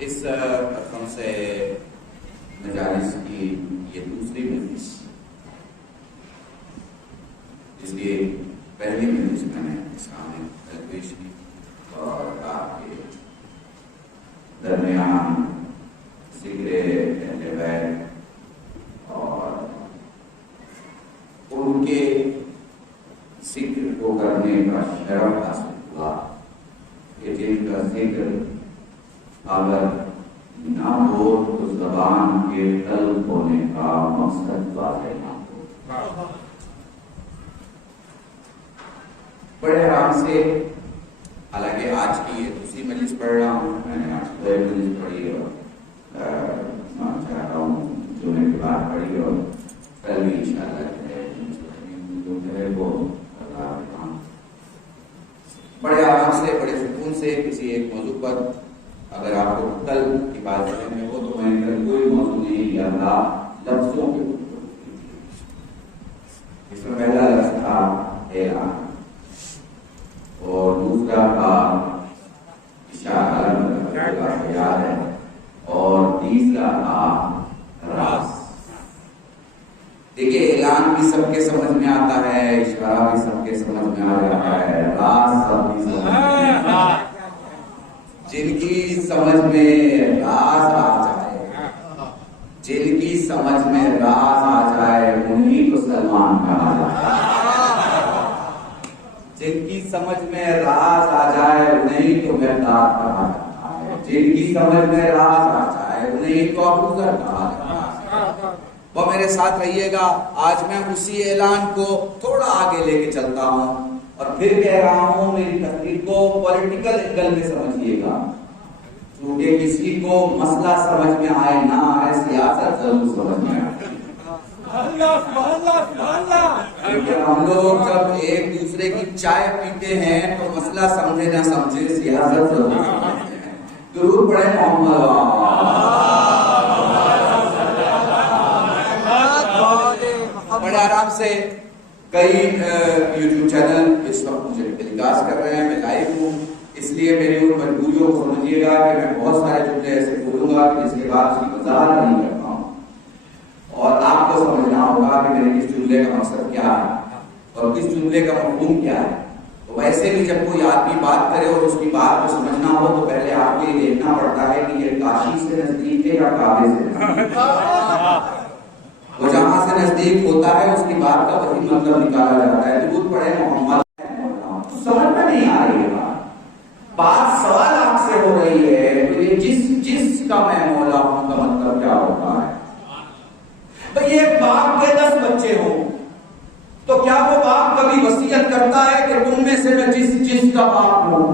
اس رقم سے مجالس کی یہ دوسری مجلس، اس لیے پہلی مجلس میں نے سامنے پیش کی اور آپ کے درمیان ذکر اہل بیت اور ان کے ذکر کو کرنے کا شرف حاصل ہوا کہ جن کا ذکر اگر نہ ہو تو زبان کے طلب ہونے کا مقصد واضح نہ ہو۔ بڑے آرام سے، حالانکہ آج کی یہ دوسری مجلس پڑھ رہا ہوں، میں نے آج دو مجلس پڑھی اور چاہتا ہوں جمعے کے بعد پڑھی اور کل بھی انشاءاللہ بڑے آرام سے، بڑے سکون سے کسی ایک موضوع پر، اگر آپ کو کل کی بات ذہن میں ہو تو میں نے کل کوئی موضوع نہیں لیا تھا لفظوں کے، اس میں پہلا لفظ تھا اعلان اور دوسرا تھا اشارہ خیال ہے اور تیسرا تھا راز۔ دیکھیے اعلان بھی سب کے سمجھ میں آتا ہے، اشارہ بھی سب کے سمجھ میں آ جاتا ہے، راز سب کی سمجھ میں آتا ہے۔ جن کی سمجھ میں راز آ جائے، جن کی سمجھ میں راز آ جائے انہیں کو سلمان کہا جاتا ہے، جن کی سمجھ میں راز آ جائے انہیں تو مقدار کہا جاتا ہے، جن کی سمجھ میں راز آ جائے انہیں تو ابوذر کہا جاتا ہے۔ وہ میرے ساتھ رہیے گا، آج میں اسی اعلان کو تھوڑا آگے لے کے چلتا ہوں اور پھر کہہ رہا ہوں میری تقریر کو پولیٹیکل اینگل میں سمجھیے گا، کیونکہ کسی کو مسئلہ سمجھ میں آئے نہ آئے سیاست ضرور سمجھ میں آئے۔ کیونکہ ہم لوگ جب ایک دوسرے کی چائے پیتے ہیں تو مسئلہ سمجھے نہ سمجھے سیاست ضرور سمجھتے ہیں۔ درود پڑھیں محمد۔ بڑے آرام سے کئی یوٹیوب چینل اس وقت مجھے ٹیلی کاسٹ کر رہے ہیں، میں لائیو ہوں، اس لیے میری ان مجبوریوں کو سمجھیے گا کہ میں بہت سارے جملے ایسے بولوں گا کہ جس کے بعد اس کی وضاحت نہیں کر پاؤں اور آپ کو سمجھنا ہوگا کہ میرے کس جملے کا مقصد کیا ہے اور کس جملے کا مفہوم کیا ہے۔ تو ویسے بھی جب کوئی آدمی بات کرے اور اس کی بات کو سمجھنا ہو تو پہلے آپ کو یہ دیکھنا پڑتا ہے کہ یہ کاشی سے نزدیک ہے یا کعبے سے نزدیک ہے۔ وہ جہاں سے نزدیک ہوتا ہے اس کی بات کا وہی مطلب نکالا جاتا ہے۔ درود پڑھیں محمد۔ سمجھ میں نہیں آ رہی ہے بات، سوال آپ سے ہو رہی ہے کہ یہ جس کا میں مولا ہوں کا مطلب کیا ہوتا ہے؟ بھئی ایک باپ کے 10 بچے ہوں تو کیا وہ باپ کبھی وصیت کرتا ہے کہ تم میں سے میں جس کا باپ ہوں؟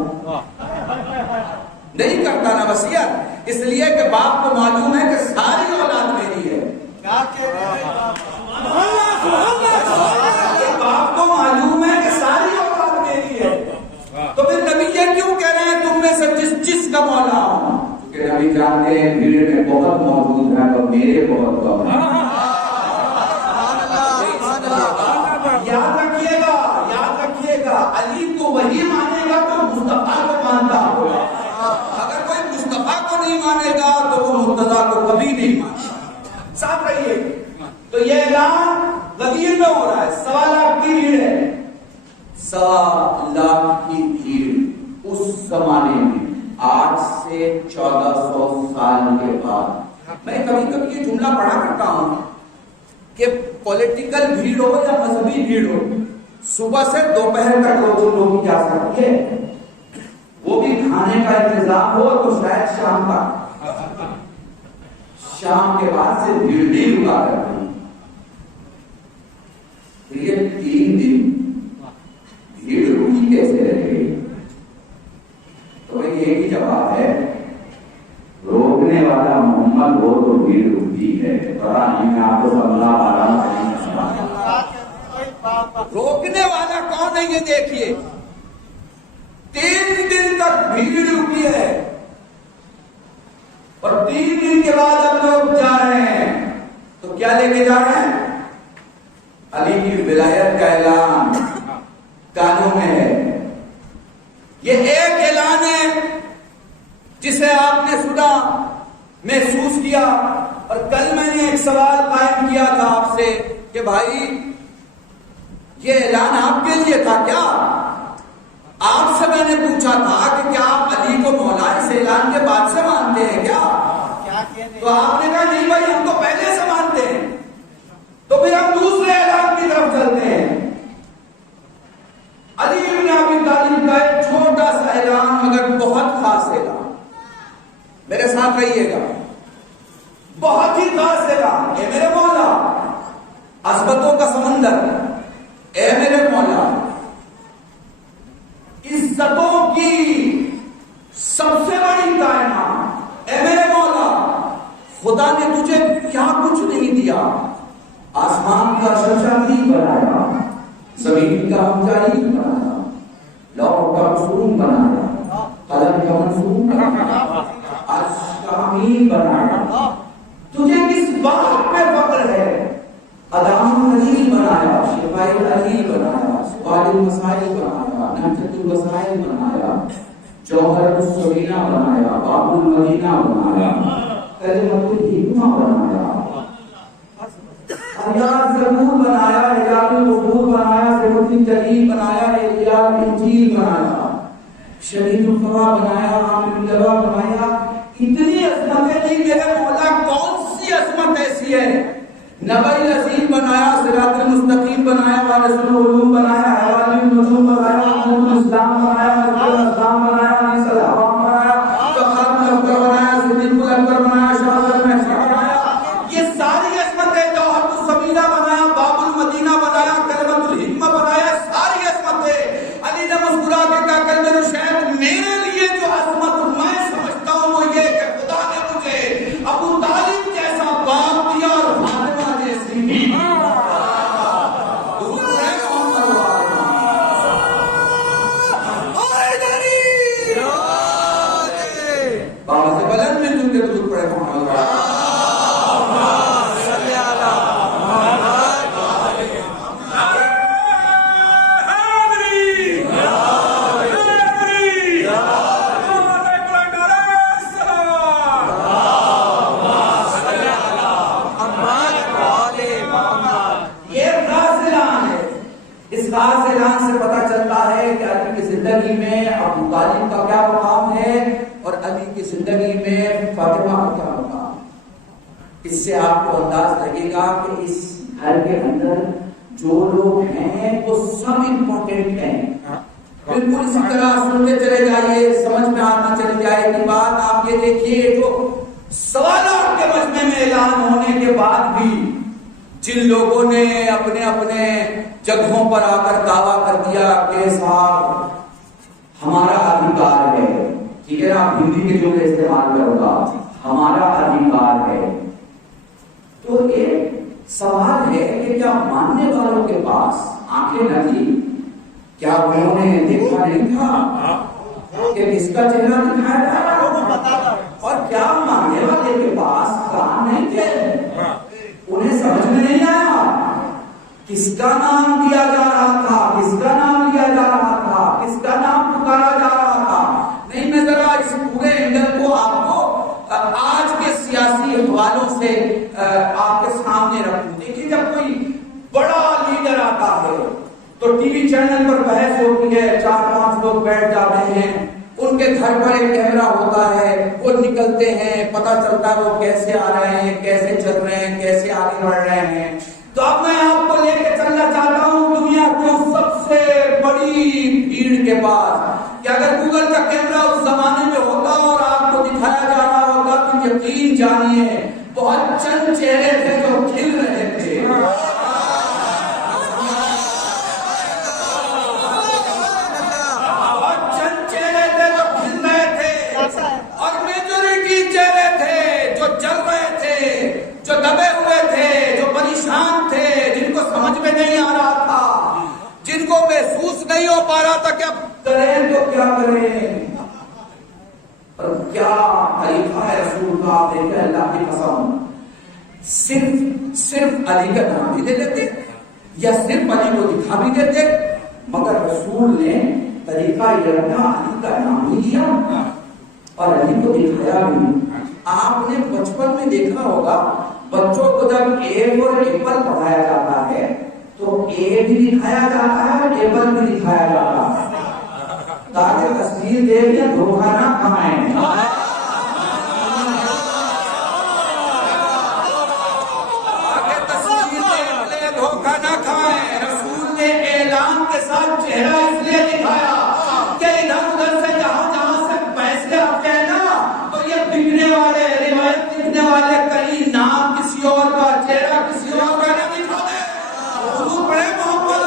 نہیں کرتا نا وصیت، اس لیے کہ باپ کو معلوم ہے کہ ساری اولاد میری ہے۔ باپ کو معلوم ہے کہ ساری اولاد میری ہے، تو پھر نبی یہ کیوں کہہ رہے ہیں تم میں سے جس کا مولا ہوں؟ کیونکہ نبی جانتے ہیں بھیڑ میں بہت موجود ہے اور میرے بہت کم ہیں۔ یاد رکھیے گا علی کو وہی مانے گا تو مصطفیٰ کو مانتا ہوگا، اگر کوئی مصطفیٰ کو نہیں مانے گا تو وہ مرتضیٰ کو کبھی نہیں مانے گا۔ ساتھ رہیے۔ تو یہ اعلان غدیر میں ہو رہا ہے، 1.25 لاکھ کی بھیڑ ہے، 1.25 لاکھ کی بھیڑ اس زمانے میں، آج سے 1400 سال کے بعد۔ میں کبھی کبھی یہ جملہ پڑھا کرتا ہوں کہ پولیٹیکل بھیڑ ہو یا مذہبی بھیڑ ہو، صبح سے دوپہر تک روزوں لوگوں کی جا سکتی ہے، وہ بھی کھانے کا انتظام ہو تو شاید شام کا، شام کے بعد سے بھیڑ نہیں رکا کرتی۔ یہ 3 دن بھیڑ رکی کیسے رہ گئی؟ تو ایک ہی جواب ہے، روکنے والا محمد ہو تو بھیڑ رکتی ہے۔ پتا نہیں میں آپ کو سمجھا پا رہا ہوں۔ روکنے والا کون ہے یہ دیکھیے، 3 دن تک بھیڑ رکی ہے اور 3 دن کے بعد اب لوگ جا رہے ہیں تو کیا لے کے جا رہے ہیں؟ علی کی ولایت کا اعلان کانوں میں ہے۔ یہ ایک اعلان ہے جسے آپ نے سنا، محسوس کیا، اور کل میں نے ایک سوال قائم کیا تھا آپ سے کہ بھائی یہ اعلان آپ کے لیے تھا کیا؟ آپ سے میں نے پوچھا تھا کہ کیا آپ علی کو مولا اس اعلان کے بعد سے مانتے ہیں کیا؟ تو آپ نے کہا نہیں بھائی ہم تو پہلے سے مانتے ہیں۔ تو پھر ہم دوسرے اعلان کی طرف چلتے ہیں۔ علی بن ابی طالب کا ایک چھوٹا سا اعلان مگر بہت خاص اعلان، میرے ساتھ رہیے گا، بہت ہی خاص اعلان۔ اے میرے مولا، عظمتوں کا سمندر، اے میرے مولا، عزتوں کی سب سے بڑی کائنات، اے میرے مولا، خدا نے تجھے کیا کچھ نہیں دیا؟ آسمان کا شرشہ نہیں بنایا، زمین کا اونچائی بنایا، لوح کا رسوم بنایا، قلم کا منصوب بنایا، عرش کا امین بنایا، تجھے کس بات پہ فخر ہے؟ ادام علی بنایا، شفاء علی بنایا، سوال المسائل بنایا، نحجت الوسائل بنایا، جوہر السوینہ بنایا، باب المدینہ بنایا، کلمۃ الحکمہ بنایا، احیاء زبور بنایا، حجاب الغفور بنایا، صفت الجلیل بنایا، احیاء انجیل بنایا، شہید الفوا بنایا، عامر الجوا بنایا۔ اتنی عظمتیں دی میرے مولا، کون سی عظمت ایسی ہے؟ نبی العظیم بنایا، صراط المستقیم بنایا، وارث العلوم بنایا، حوالی النجوم بنایا، نور الاسلام بنایا، نور الاسلام بنایا، انیس الحرام بنایا، فخر الاکبر بنایا، صدیق الاکبر بنایا، شہادت المحشر بنایا۔ یہ ساری عظمتیں، جوہر السبینہ بنایا، باب المدینہ بنایا، کلمۃ الحکمہ بنایا، ساری عظمتیں۔ علی نے مسکرا کے کہا کہ میرے شاید میرے لیے جو عظمت میں سمجھتا ہوں وہ یہ کہ خدا نے مجھے ابو طالب جیسا باپ دیا اور فاطمہ جیسی بھی۔ بابا سے بلند میں چونکہ درود پڑے محمد زندگی میں ابو طالب کا کیا مقام ہے اور علی کی زندگی میں فاطمہ کا کیا مقام ہے۔ اس سے آپ کو انداز لگے گا کہ اس گھر کے اندر جو لوگ ہیں وہ سب امپورٹنٹ ہیں۔ بالکل اسی طرح سنتے چلے جائیے، سمجھ میں آنا چلی جائے گی بات۔ آپ یہ دیکھیے جو سوالات کے مجمع میں اعلان ہونے کے بعد بھی جن لوگوں نے اپنے اپنے جگہوں پر آ کر دعویٰ کر دیا کہ صاحب ہمارا ادھیکار ہے، ٹھیک ہے نا، آپ ہندی کے جملے استعمال کرو گا، ہمارا ادھیکار ہے، تو ایک سوال ہے کہ کیا ماننے والوں کے پاس آنکھیں نہ تھی؟ کیا انہوں نے دیکھا نہیں تھا کہ کس کا چہرہ دکھایا تھا؟ اور کیا ماننے والے کے پاس کان نہیں تھے؟ انہیں سمجھ میں نہیں آیا کس کا نام دیا جا رہا تھا، کس کا نام لیا جا رہا تھا، کس کا نام پکارا جا رہا تھا؟ نہیں، میں ذرا اس پورے اینگل کو آپ کو آج کے سیاسی حوالوں سے آپ کے سامنے رکھوں۔ دیکھیے جب کوئی بڑا لیڈر آتا ہے تو ٹی وی چینل پر بحث ہوتی ہے، 4-5 لوگ بیٹھ جاتے ہیں، ان کے گھر پر ایک کیمرہ ہوتا ہے، وہ نکلتے ہیں، پتہ چلتا ہے وہ کیسے آ رہے ہیں، کیسے چل رہے ہیں، کیسے آگے بڑھ رہے ہیں۔ تو اب میں آپ کو لے کے چلنا چاہتا ہوں دنیا کو سب سے بڑی بھیڑ کے پاس کہ اگر گوگل کا کیمرہ نہیں ہو پا رہا تھا کہ اب کریں تو کیا کریں، اور کیا طریقہ ہے رسول کا. آپ دیکھیں اللہ کی قسم، صرف علی کا نام بھی لے لیتے یا صرف علی کو دکھا بھی دیتے، مگر رسول نے طریقہ یہ رکھا، علی کا نام بھی لیا اور علی کو دکھایا بھی. آپ نے بچپن میں دیکھا ہوگا بچوں کو جب ایک اور ایپل پڑھایا جاتا ہے تو اے بھی دکھایا جاتا ہے اور ایپل بھی دکھایا جاتا ہے تاکہ تصویر دے یا دھوکہ نہ کھائیں. دھوکہ نہ کھائیں. رسول نے اعلان کے ساتھ چہرہ اس لیے دکھایا کہ ادھر ادھر سے جہاں سے پیسے آتے ہیں نا تو یہ بکنے والے، روایت لکھنے والے کہیں نام کسی اور کا، چہرہ کسی اور کا نہ دکھا دے. حضور پڑھے محمد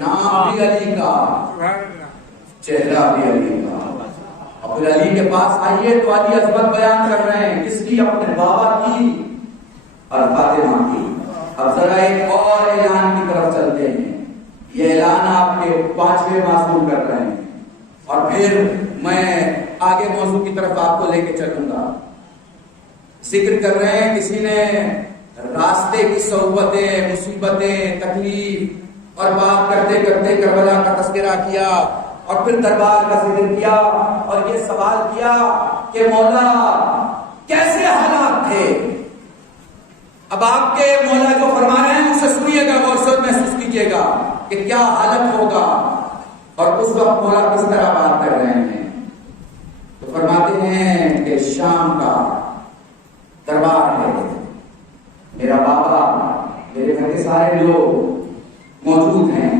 نام بھی علی کا، چہرہ بھی علی کا. اور پھر علی کے پاس آئیے تو علی عظمت بیان کر رہے ہیں کس کی؟ اپنے بابا کی اور فاطمہ کی. اب ذرا ایک اور اعلان کی طرف چلتے ہیں. یہ اعلان آپ کے 5ویں معصوم کر رہے ہیں اور پھر میں آگے موضوع کی طرف آپ کو لے کے چلوں گا. ذکر کر رہے ہیں کسی نے راستے کی صعوبتیں، مصیبتیں، تکلیف اور بات کرتے کرتے کربلا کا تذکرہ کیا اور پھر دربار کا ذکر کیا اور یہ سوال کیا کہ مولا کیسے حالات تھے. اب آپ کے مولا جو فرما رہے ہیں اسے سنیے گا، غور سے محسوس کیجیے گا کہ کیا حالت ہوگا اور اس وقت مولا کس طرح بات کر رہے ہیں. تو فرماتے ہیں کہ شام کا دربار ہے، میرا بابا، میرے گھر کے سارے لوگ موجود ہیں،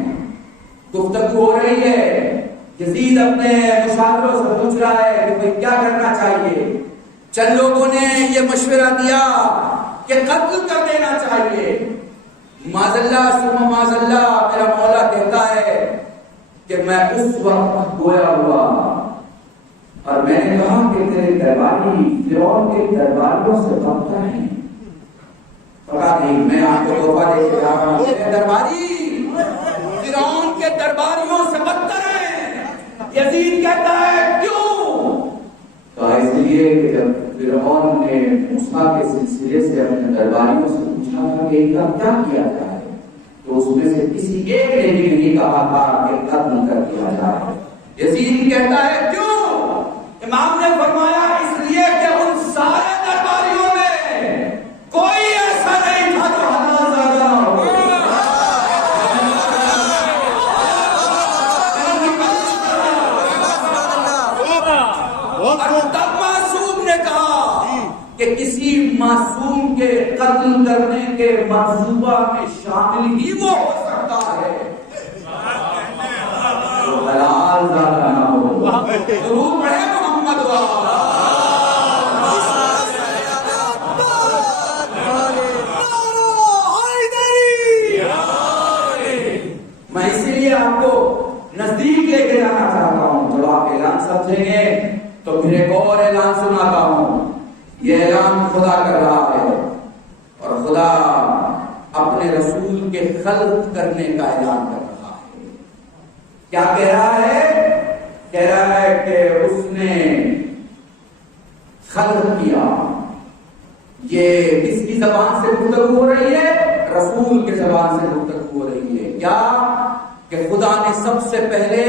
گفتگو ہو رہی ہے. یزید اپنے مشاوروں سے پوچھ رہا ہے کہ بھئی کیا کرنا چاہیے. چند لوگوں نے یہ مشورہ دیا کہ قتل کر دینا چاہیے. معاذ اللہ ثم معاذ اللہ میرا مولا کہتا ہے کہ میں اس وقت گویا ہوا اور میں نے کہا کہ تیرے درباری فرعون کے درباریوں سے کمتر ہیں. پتا نہیں، میں آپ کو تحفہ دے کے جا رہا ہوں، تیرے درباری فرعون کے درباریوں سے بدتر ہیں. یزید کہتا ہے کیوں؟ کہا اس لیے کہ جب فرعون نے موسیٰ کے سلسلے سے اپنے درباریوں سے پوچھا تھا کہ ان کا کیا کیا جائے تو اس میں سے کسی ایک نے بھی نہیں کہا تھا کہ قتل کر دیا جائے. یزید کہتا ہے کیوں؟ امام نے فرمایا اس لیے کہ ان سارے درباریوں میں کوئی ایسا نہیں تھا جو حلال زادہ ہو. اور تب معصوم نے کہا کہ کسی معصوم کے قتل کرنے کے منصوبہ میں شامل ہی وہ ہو سکتا ہے جو حلال زادہ نہ ہو. ضرور پڑھے محمد میں اسی لیے آپ کو نزدیک لے کے جانا چاہتا ہوں. جب آپ اعلان سمجھیں گے تو پھر ایک اور اعلان سناتا ہوں. یہ اعلان خدا کر رہا ہے اور خدا اپنے رسول کے خلق کرنے کا اعلان کر رہا ہے. کیا کہہ رہا ہے؟ کہہ رہا ہے کہ اس نے خلق کیا. یہ کس کی زبان سے گفتگو ہو رہی ہے؟ رسول کے زبان سے گفتگو ہو رہی ہے. کیا کہ خدا نے سب سے پہلے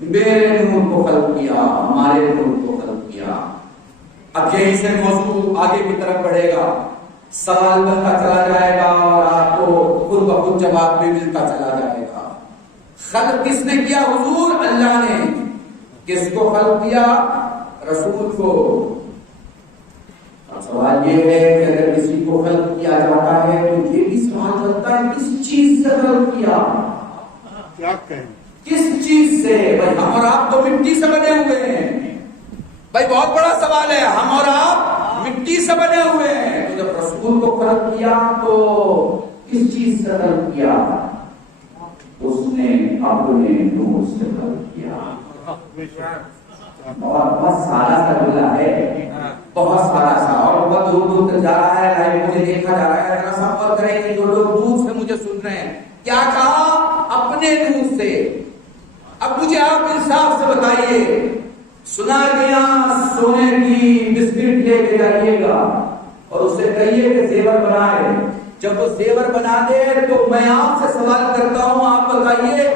میرے نور کو خلق کیا، ہمارے نور کو خلق کیا. اب یہی سے موضوع آگے کی طرف بڑھے گا، سوال بنتا چلا جائے گا اور آپ کو خود بخود جواب بھی ملتا چلا جائے گا. خلق کس نے کیا؟ حضور اللہ نے. کس کو خلق کیا؟ رسول کو. سوال یہ ہے کہ اگر کسی کو خلق کیا جاتا ہے تو یہ بھی سوال چلتا ہے کس چیز سے خلق کیا؟ کیا کہیں؟ کس چیز سے؟ بھائی ہم اور آپ تو مٹی سے بنے ہوئے ہیں. بھائی بہت بڑا سوال ہے، ہم اور آپ مٹی سے بنے ہوئے ہیں. تو جب رسول کو خلق کیا تو کس چیز سے خلق کیا؟ اس نے اپنے نور سے خلق کیا. اور بہت سارا سا جملہ ہے، بہت سارا سا اور بہت دور دور تک جا رہا ہے، لائیو مجھے دیکھا جا رہا ہے، ذرا سا غور کریں کہ جو لوگ دور سے مجھے سن رہے ہیں، کیا کہا؟ اپنے نور سے۔ اب مجھے آپ انصاف سے بتائیے، سنا گیا سونے کی بسکٹ لے کے جائیے گا اور اسے کہیے کہ زیور بنائے، جب وہ زیور بنا دے تو میں آپ سے سوال کرتا ہوں، آپ بتائیے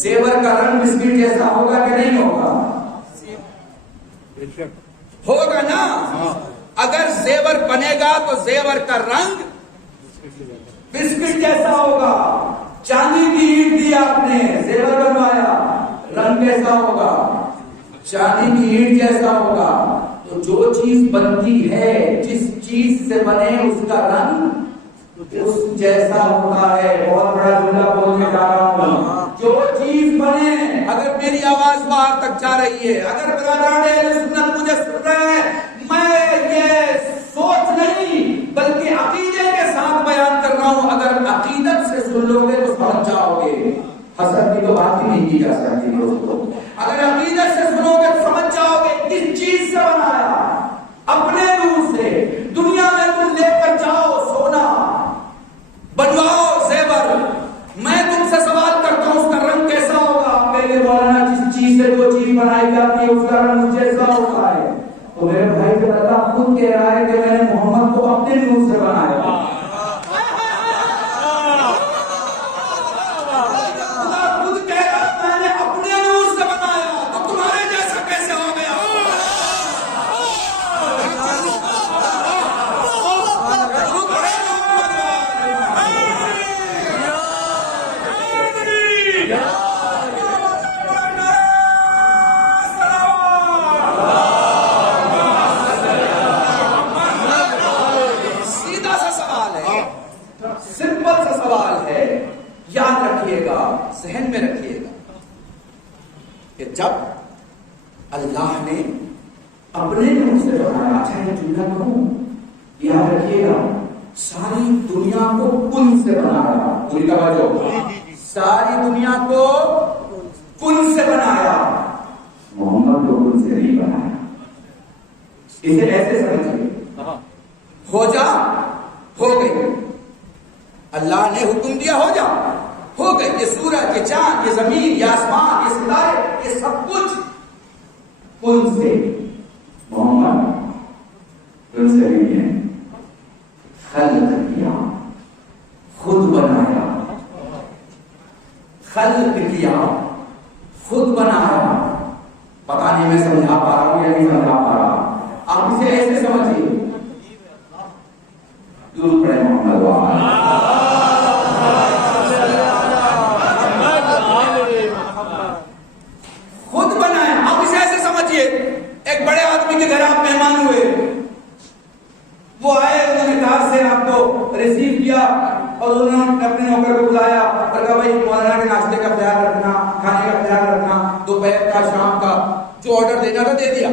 زیور کا رنگ بسکٹ جیسا ہوگا کہ نہیں ہوگا؟ ہوگا نا؟ اگر زیور بنے گا تو زیور کا رنگ بسکٹ جیسا ہوگا۔ چاندی کی اینٹ دی آپ نے، زیور بنوایا، رنگ کیسا ہوگا؟ چاندی کی اینٹ جیسا ہوگا۔ تو جو چیز بنتی ہے، جس چیز سے بنے اس کا رنگ اس جیسا ہوتا ہے۔ بہت بڑا جملہ بولنے جا رہا ہوں، جو چیز بنے، اگر میری آواز باہر تک جا رہی ہے، اگر برادران اہل سنت مجھے سن رہے ہیں، میں یہ سوچ نہیں بلکہ عقیدے کے ساتھ بیان کر رہا ہوں، اگر عقیدت سے سن لو گے تو سمجھ جاؤ گے۔ حسد کی تو بات ہی نہیں کی جا سکتی دوستو۔ اگر عقیدت سے سنو گے تو سمجھ جاؤ گے کس چیز سے بنایا؟ اپنے نور سے۔ دنیا میں تم لے کر جاؤ سونا، بنواؤ زیور، میں تم سے سوال کرتا ہوں اس کا رنگ کیسا ہوگا؟ پہلے مولانا جس چیز سے جو چیز بنائی جاتی ہے اس کا رنگ جیسا ہوتا ہے۔ تو میرے بھائی جب اللہ خود کہہ رہا ہے کہ میں نے محمد کو اپنے نور سے بنایا، ذہن میں رکھیے گا کہ جب اللہ نے اپنے نور سے بنایا، اچھا یہ جملہ کہوں، یاد رکھیے گا، ساری دنیا کو کن سے بنایا۔ پوری توجہ، ساری دنیا کو کن سے بنایا، محمد کو کن سے نہیں بنایا۔ اسے ایسے سمجھیے، ہو جا، ہو گئی، اللہ نے حکم دیا ہو جا، ہو گئی۔ یہ سورج، یہ چاند، یہ زمین، یہ آسمان، یہ ستارے، یہ سب کچھ کن سے۔ محمد کن سے نہیں ہے، خلق کیا، خود بنایا، خلق کیا، خود بنایا۔ پتہ نہیں میں سمجھا پا رہا ہوں یا نہیں سمجھا پا رہا، آپ اسے ایسے سمجھیے۔ درود پڑھیں محمد وآلہ۔ ایک بڑے آدمی کے گھر آپ مہمان ہوئے، وہ آئے، انہوں نے کار سے آپ کو ریسیو کیا اور انہوں نے اپنے نوکر کو بلایا اور کہا بھائی مولانا کے ناشتے کا خیال رکھنا، کھانے کا خیال رکھنا، دوپہر کا، شام کا جو آرڈر دینا تھا دے دیا۔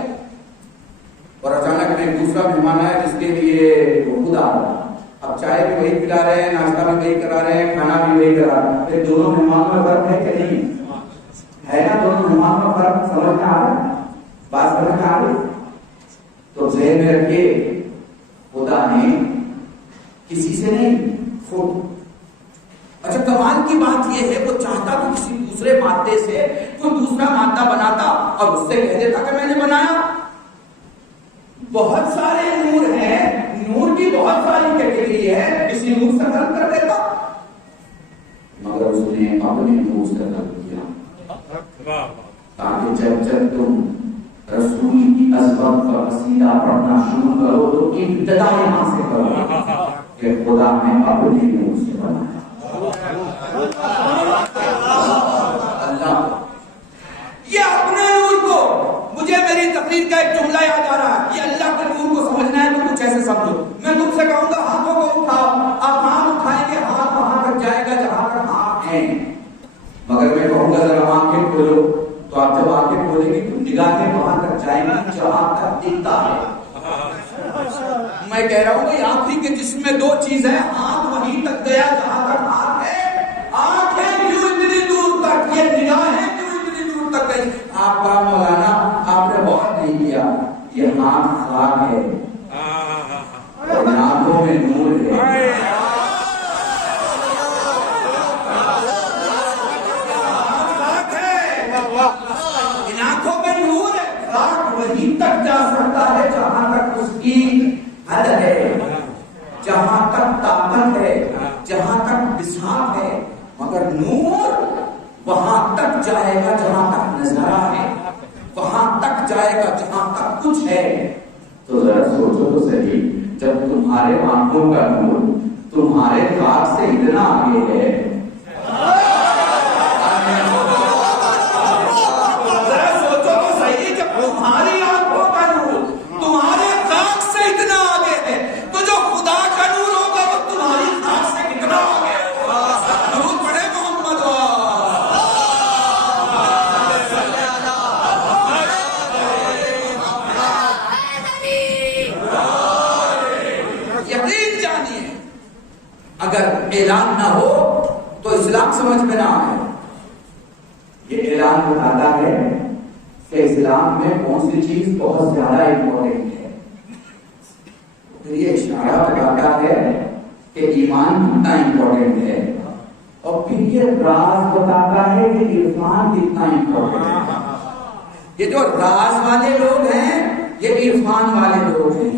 اور اچانک میں ایک دوسرا مہمان آیا جس کے لیے وہ خود آ رہا، اب چائے بھی وہی پلا رہے ہیں، ناشتہ بھی وہی کرا رہے ہیں، کھانا بھی وہی کرا رہے ہیں۔ پھر دونوں مہمانوں میں فرق ہے کہ نہیں ہے؟ نا دونوں مہمانوں میں فرق سمجھ میں آ رہا ہے، بات سمجھ میں آ رہی؟ تو ذہن میں رکھیے، خدا نے کسی سے نہیں، خود۔ اچھا کمال کی بات یہ ہے، وہ چاہتا تو کسی دوسرے مادے سے کوئی دوسرا مادہ بناتا اور اس سے کہہ دیتا کہ میں نے بنایا۔ بہت سارے نور ہیں، نور کی بہت ساری کیٹیگری ہے، کسی نور سے خلق کر دیتا، مگر اس نے اپنے نور سے خلق کیا، تاکہ جب تم رسول کی عظمت کا قصیدہ پڑھنا شروع کرو تو ابتدا یہاں سے کرو کہ خدا نے اپنے نور سے بنایا۔ اللہ یہ اپنے نور کو، مجھے میری تقریر کا ایک جملہ یاد آ رہا ہے، یہ اللہ کے نور کو سمجھنا ہے تو کچھ ایسے سمجھو۔ میں تم سے کہوں گا ہاتھوں کو اٹھاؤ، آپ ہاتھ اٹھائیں گے، ہاتھ وہاں تک جائے گا جہاں تک ہاتھ ہیں، مگر میں کہوں گا ذرا آنکھیں کھولو، تو آپ جب آنکھیں کھولیں گی تو نگاہیں وہاں تک جائیں گی جہاں تک دکھتا ہے۔ میں کہہ رہا ہوں کہ آخری کے جسم میں دو چیز ہے، ہاتھ وہیں تک گیا جہاں تک ہاتھ ہے، آنکھیں کیوں اتنی دور تک، یہ نگاہیں کیوں اتنی دور تک گئی؟ آپ کا مولانا آپ نے بہت نہیں کیا، یہ ہاتھ خاک ہے، آنکھوں میں نور ہے. ان آنکھوں میں نور ہے. خاک وہیں تک جا سکتا ہے جہاں تک اس کی حد ہے، جہاں تک طاقت ہے، جہاں تک بساط ہے، مگر نور وہاں تک جائے گا جہاں تک نظارہ ہے، وہاں تک جائے گا جہاں تک کچھ ہے. تو ذرا سوچو تو صحیح، جب تمہارے آنکھوں کا نور تمہارے خاک سے اتنا آگے ہے، ذرا سوچو تو صحیح، جب تمہاری آنکھوں کا نور تمہارے خاک سے اتنا آگے ہے تو جو خدا کا نور ہوگا وہ تمہاری خاک سے کتنا آگے ہوگا. درود پڑھے محمد. یقین جانیے اگر اعلان نہ ہو تو اسلام سمجھ میں نہ آئے. یہ اعلان بتاتا ہے کہ اسلام میں کون سی چیز بہت زیادہ امپورٹنٹ ہے. پھر یہ اشارہ بتاتا ہے کہ ایمان کتنا امپورٹنٹ ہے، اور پھر یہ راز بتاتا ہے کہ عرفان کتنا امپورٹنٹ ہے. یہ جو راز والے لوگ ہیں یہ عرفان والے لوگ ہیں،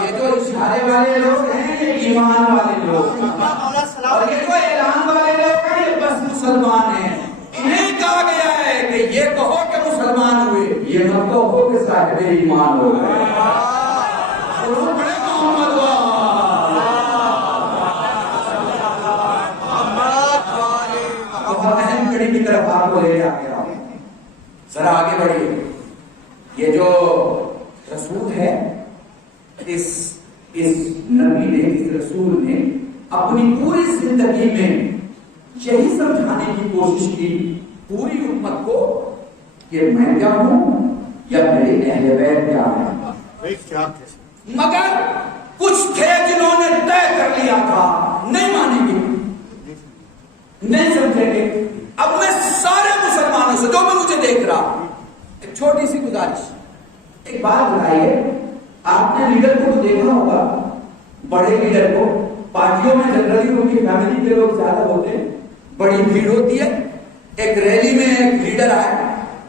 یہ جو اشارے والے لوگ ہیں یہ ایمان والے لوگ ہیں، اور یہ جو اعلان والے لوگ ہیں یہ بس مسلمان ہیں. انہیں کہا گیا ہے کہ یہ کہو کہ مسلمان ہوئے، یہ مت کہو کہ صاحب ایمان ہو گئے. بہت اہم کڑی کی طرف آپ کو لے جا کے ذرا آگے بڑھیے. یہ جو رسول ہے اس نبی نے، اس رسول نے اپنی پوری زندگی میں یہی سمجھانے کی کوشش کی پوری امت کو کہ میں کیا ہوں یا میرے اہل بیت کیا ہے. مگر کچھ تھے جنہوں نے طے کر لیا تھا نہیں مانیں گے، نہیں سمجھیں گے. اب میں سارے مسلمانوں سے جو میں مجھے دیکھ رہا، ایک چھوٹی سی گزارش. ایک بات بتائیے، آپ نے لیڈر کو دیکھا ہوگا، بڑے لیڈر کو پارٹیوں میں جنرلی ان کی فیملی کے لوگ زیادہ ہوتے ہیں، بڑی بھیڑ ہوتی ہے. ایک ریلی میں ایک لیڈر آئے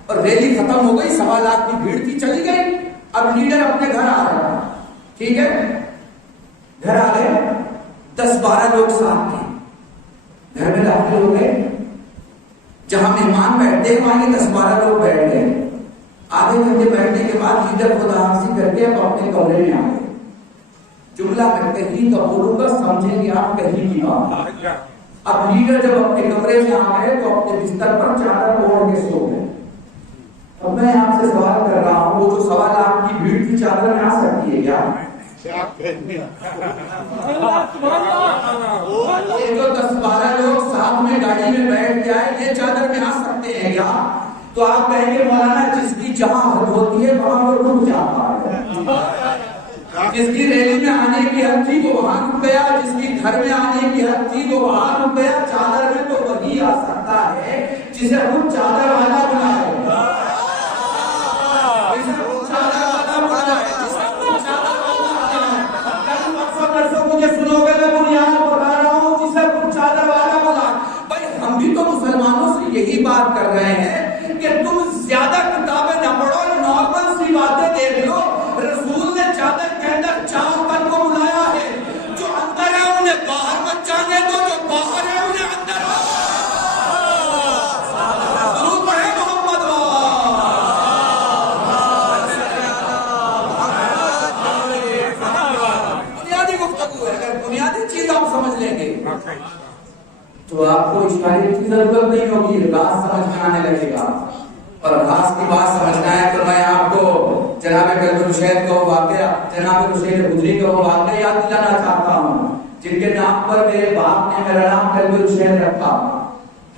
اور ریلی ختم ہو گئی، 1.25 لاکھ کی بھیڑ تھی، چلی گئی. اب لیڈر اپنے گھر آ رہا ہے، ٹھیک ہے، گھر آ گئے، 10-12 لوگ ساتھ تھے، گھر میں داخل ہو گئے. جہاں مہمان بیٹھتے ہیں وہاں 10-12 لوگ بیٹھ گئے. آدھے گھنٹے بیٹھنے کے بعد لیڈر خدا حافظی کر کے اب اپنے کمرے میں آ گئے. جملہ میں کہیں تو بولوں گا، سمجھیں گے آپ کہیں کی بات. اب لیڈر جب اپنے کمرے میں آ گئے تو اپنے بستر پر چادر اوڑھ کے سو گئے. اب میں آپ سے سوال کر رہا ہوں، وہ جو 1.25 لاکھ کی بھیڑ کی چادر میں آ سکتی ہے کیا؟ یہ جو 10-12 لوگ ساتھ میں گاڑی میں بیٹھ جائے یہ چادر میں آ سکتے ہیں کیا؟ تو آپ کہیں گے مولانا جس کی جہاں حد ہوتی ہے وہاں وہ رک جاتا ہے. جس کی ریلی میں آنے کی حد تھی وہ وہاں رک گیا، جس کی گھر میں آنے کی حد تھی وہ وہاں رک گیا. چادر میں تو وہی آ سکتا ہے جسے خود چادر والا بنا ہے. مجھے سنو گے میں بنیاد بتا رہا ہوں جسے خود چادر والا بنا. بھائی ہم بھی تو مسلمانوں سے یہی بات کر رہے ہیں کہ تم زیادہ کتابیں نہ پڑھو، نارمل سی باتیں دیکھ لو. رسول نے چادر کے اندر 4 پن کو بلایا ہے، جو اندر ہے انہیں باہر مت جانے دو، جو باہر ہے انہیں اندر آ. ضرور پڑھے محمد. بنیادی گفتگو ہے، اگر بنیادی چیز آپ سمجھ لیں گے تو آپ کو اشاریت کی ضرورت نہیں ہوگی، راز سمجھ میں آنے لگے گا. اور راز کی بات سمجھنا ہے تو میں آپ کو جناب کلب الشیخ کو واقعہ، جناب الشیخ حضری کو واقعہ یاد دلانا چاہتا ہوں، جن کے نام پر میرے باپ نے میرا نام کلب الشیخ رکھا.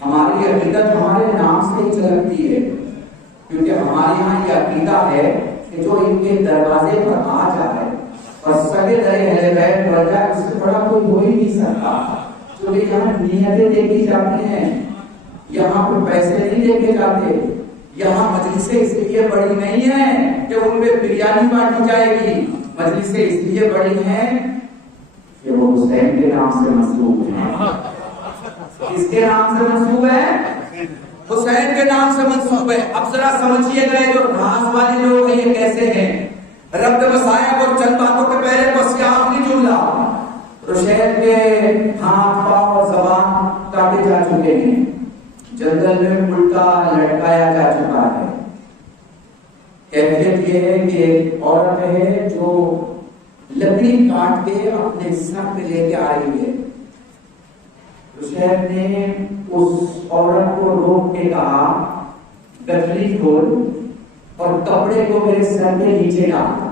ہماری عقیدت ہمارے نام سے ہی چلتی ہے، کیونکہ ہمارے یہاں یہ عقیدہ ہے کہ جو ان کے دروازے پر آ جائے اور سگے درے اہل بیت بن جائے اس سے بڑا کوئی ہو ہی نہیں سکتا. کیونکہ یہاں نیتیں دیکھی جاتی ہیں، یہاں پہ پیسے نہیں دیکھے جاتے. یہاں مجلسیں اس لیے بڑی نہیں ہیں کہ ان میں بریانی بانٹی جائے گی، مجلسیں اس لیے بڑی ہیں کہ وہ حسین کے نام سے منسوب ہے. کس کے نام سے منسوب ہے؟ حسین کے نام سے منسوب ہے. اب ذرا سمجھیے گا جو راز والے لوگ ہیں یہ کیسے ہیں. ربط مسائب اور چند باتوں کے پہلے بس یہ آخری جملہ. رشید کے ہاتھ پاؤں اور زبان کاٹے جا چکے ہیں, جنگل میں الٹا لٹکایا جا چکا ہے. کیفیت یہ ہے کہ ایک عورت ہے جو لکڑی کاٹ کے اپنے سر پہ لے کے آ رہی ہے. رشید نے اس عورت کو روک کے کہا گٹری کھول اور کپڑے کو میرے سر کے نیچے ڈال.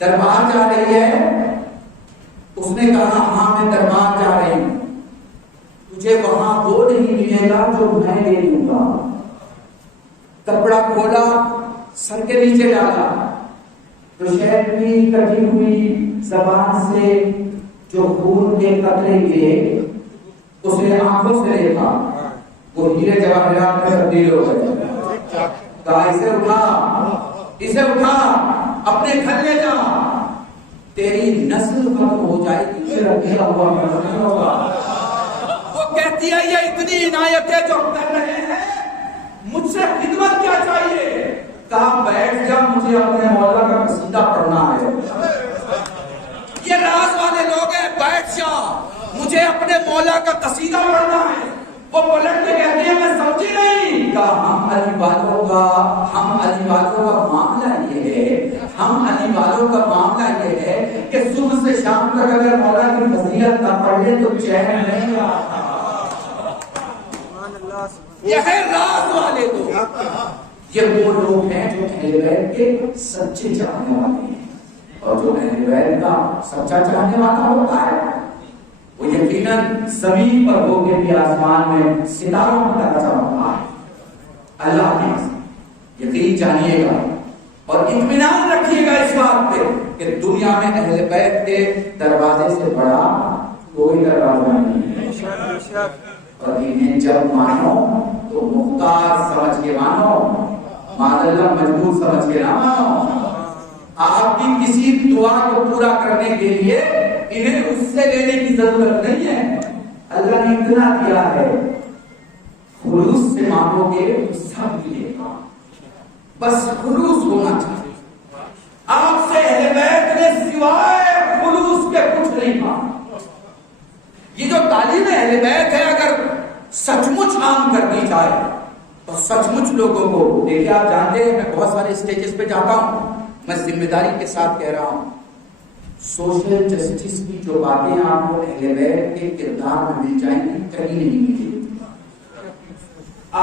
دربار جا رہی ہے. اس نے کہا ہاں میں دربار جا رہی ہوں, تجھے وہاں وہ نہیں ملے گا جو میں لے لوں گا. کپڑا کھولا, سر کے نیچے ڈالا. رشید کی کٹی ہوئی زبان سے جو خون کے قطرے گرے اس نے آنکھوں سے دیکھا, وہ ہیرے جواہرات میں تبدیل ہو گئے. کہا اسے اٹھا, اسے اٹھا, اپنے گھر لے جا, تیری نسل ختم ہو جائے گی. وہ کہتی ہے یہ اتنی عنایتیں جو کر رہے ہیں, مجھ سے خدمت کیا چاہیے. کہا بیٹھ جا, مجھے اپنے مولا کا قصیدہ پڑھنا ہے. یہ راز والے لوگ ہیں, بیٹھ جا, مجھے اپنے مولا کا قصیدہ پڑھنا ہے. وہ پلٹ کے کہتے ہیں میں سمجھی نہیں. کہا ہم علی والوں کا معاملہ یہ ہے, ہم علی والوں کا معاملہ یہ ہے کہ صبح سے شام تک اگر مولا کی فضیلت نہ پڑھ لے تو چین نہیں آتا. یہ ہے راز والے لوگ. یہ وہ لوگ ہیں جو اہل بیت کے سچے چاہنے والے ہیں, اور جو اہل بیت کا سچا چاہنے والا ہوتا ہے وہ یقیناً زمین پر ہو کے بھی آسمان میں ستاروں کی طرح چمکتا ہے. اللہ کی یقین جانیے گا اور اطمینان رکھیے گا اس بات پہ کہ دنیا میں اہل بیت کے دروازے سے بڑا کوئی دروازہ نہیں ہے. اور انہیں جب مانو تو مختار سمجھ کے مانو, معذاللہ مجبور سمجھ کے نہ مانو. آپ کی کسی دعا کو پورا کرنے کے لیے انہیں اس سے لینے کی ضرورت نہیں ہے. اللہ نے اتنا دیا ہے, خلوص سے مانگو گے تو سب ملے گا, بس خلوص ہونا چاہیے. آپ سے اہل بیت نے سوائے خلوص کے کچھ نہیں مانگا. یہ جو تعلیم اہل بیت ہے اگر سچ مچ عام کر دی جائے تو سچ مچ لوگوں کو, دیکھیے آپ جانتے ہیں میں بہت سارے اسٹیجز پہ جاتا ہوں, میں ذمہ داری کے ساتھ کہہ رہا ہوں, سوشل جسٹس کی جو باتیں آپ کو اہل بیت کے کردار میں مل جائیں گی کہیں نہیں ملے.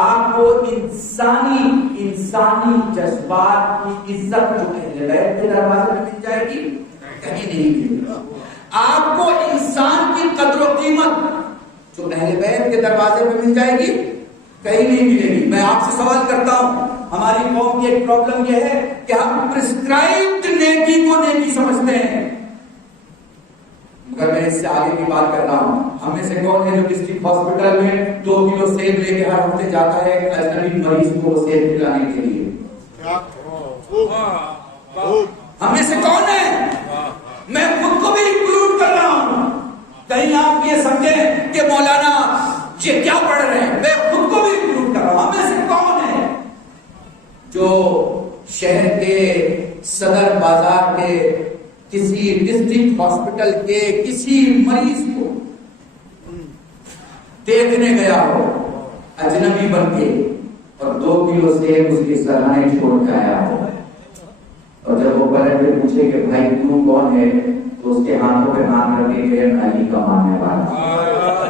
آپ کو انسانی جذبات کی عزت جو اہل بیت کے دروازے میں مل جائے گی کہیں نہیں ملے. آپ کو انسان کی قدر و قیمت جو اہل بیت کے دروازے میں مل جائے گی کہیں نہیں ملے گی. میں آپ سے سوال کرتا ہوں, ہماری قوم کی ایک پرابلم یہ ہے کہ ہم پرسکرائبڈ نیکی کو نیکی سمجھتے ہیں, مگر میں اس سے آگے کی بات کر رہا ہوں. ہم میں سے کون ہے جو ڈسٹرکٹ ہاسپٹل میں 2 کلو سیب لے کے ہر ہفتے جاتا ہے اجنبی مریض کو سیب کھلانے کے لیے؟ ہم میں سے کون ہے؟ میں خود کو بھی انکلوڈ کر رہا ہوں. کہیں آپ یہ سمجھیں کہ مولانا یہ کیا پڑھ رہے ہیں, میں خود کو بھی انکلوڈ کر رہا ہوں. ہم میں سے کون ہے جو شہر کے صدر بازار کے کسی ڈسٹرکٹ ہاسپٹل کے کسی مریض کو دیکھنے گیا ہو اجنبی بن کے اور 2 کلو سیب اس کے سرانے چھوڑ کے آیا ہو, اور جب وہ پلٹ کے پوچھے کہ بھائی تو کون ہے تو اس کے ہاتھوں پہ ہاتھ رکھے کہ میں علی کا ماننے والا.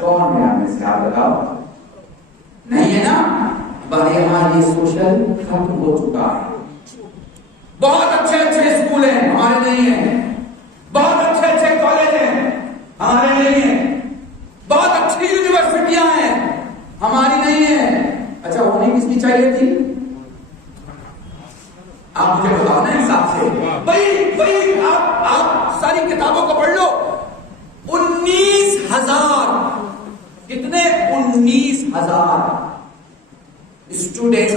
کون ہے ہمیں سے آپ بتاؤ؟ نہیں ہے نا. یہاں یہ سوشل ختم ہو چکا ہے. بہت اچھے اچھے اسکول ہیں, ہمارے نہیں ہیں. بہت اچھے اچھے کالج ہیں, ہمارے نہیں ہیں. بہت اچھی یونیورسٹیاں ہیں, ہماری نہیں ہیں. اچھا ہونی کس کی چاہیے تھی؟ آپ مجھے بتاؤ نا حساب سے. بھائی آپ ساری کتابوں کو پڑھ لو. 19,000 کتنے 19,000 اسٹوڈنٹ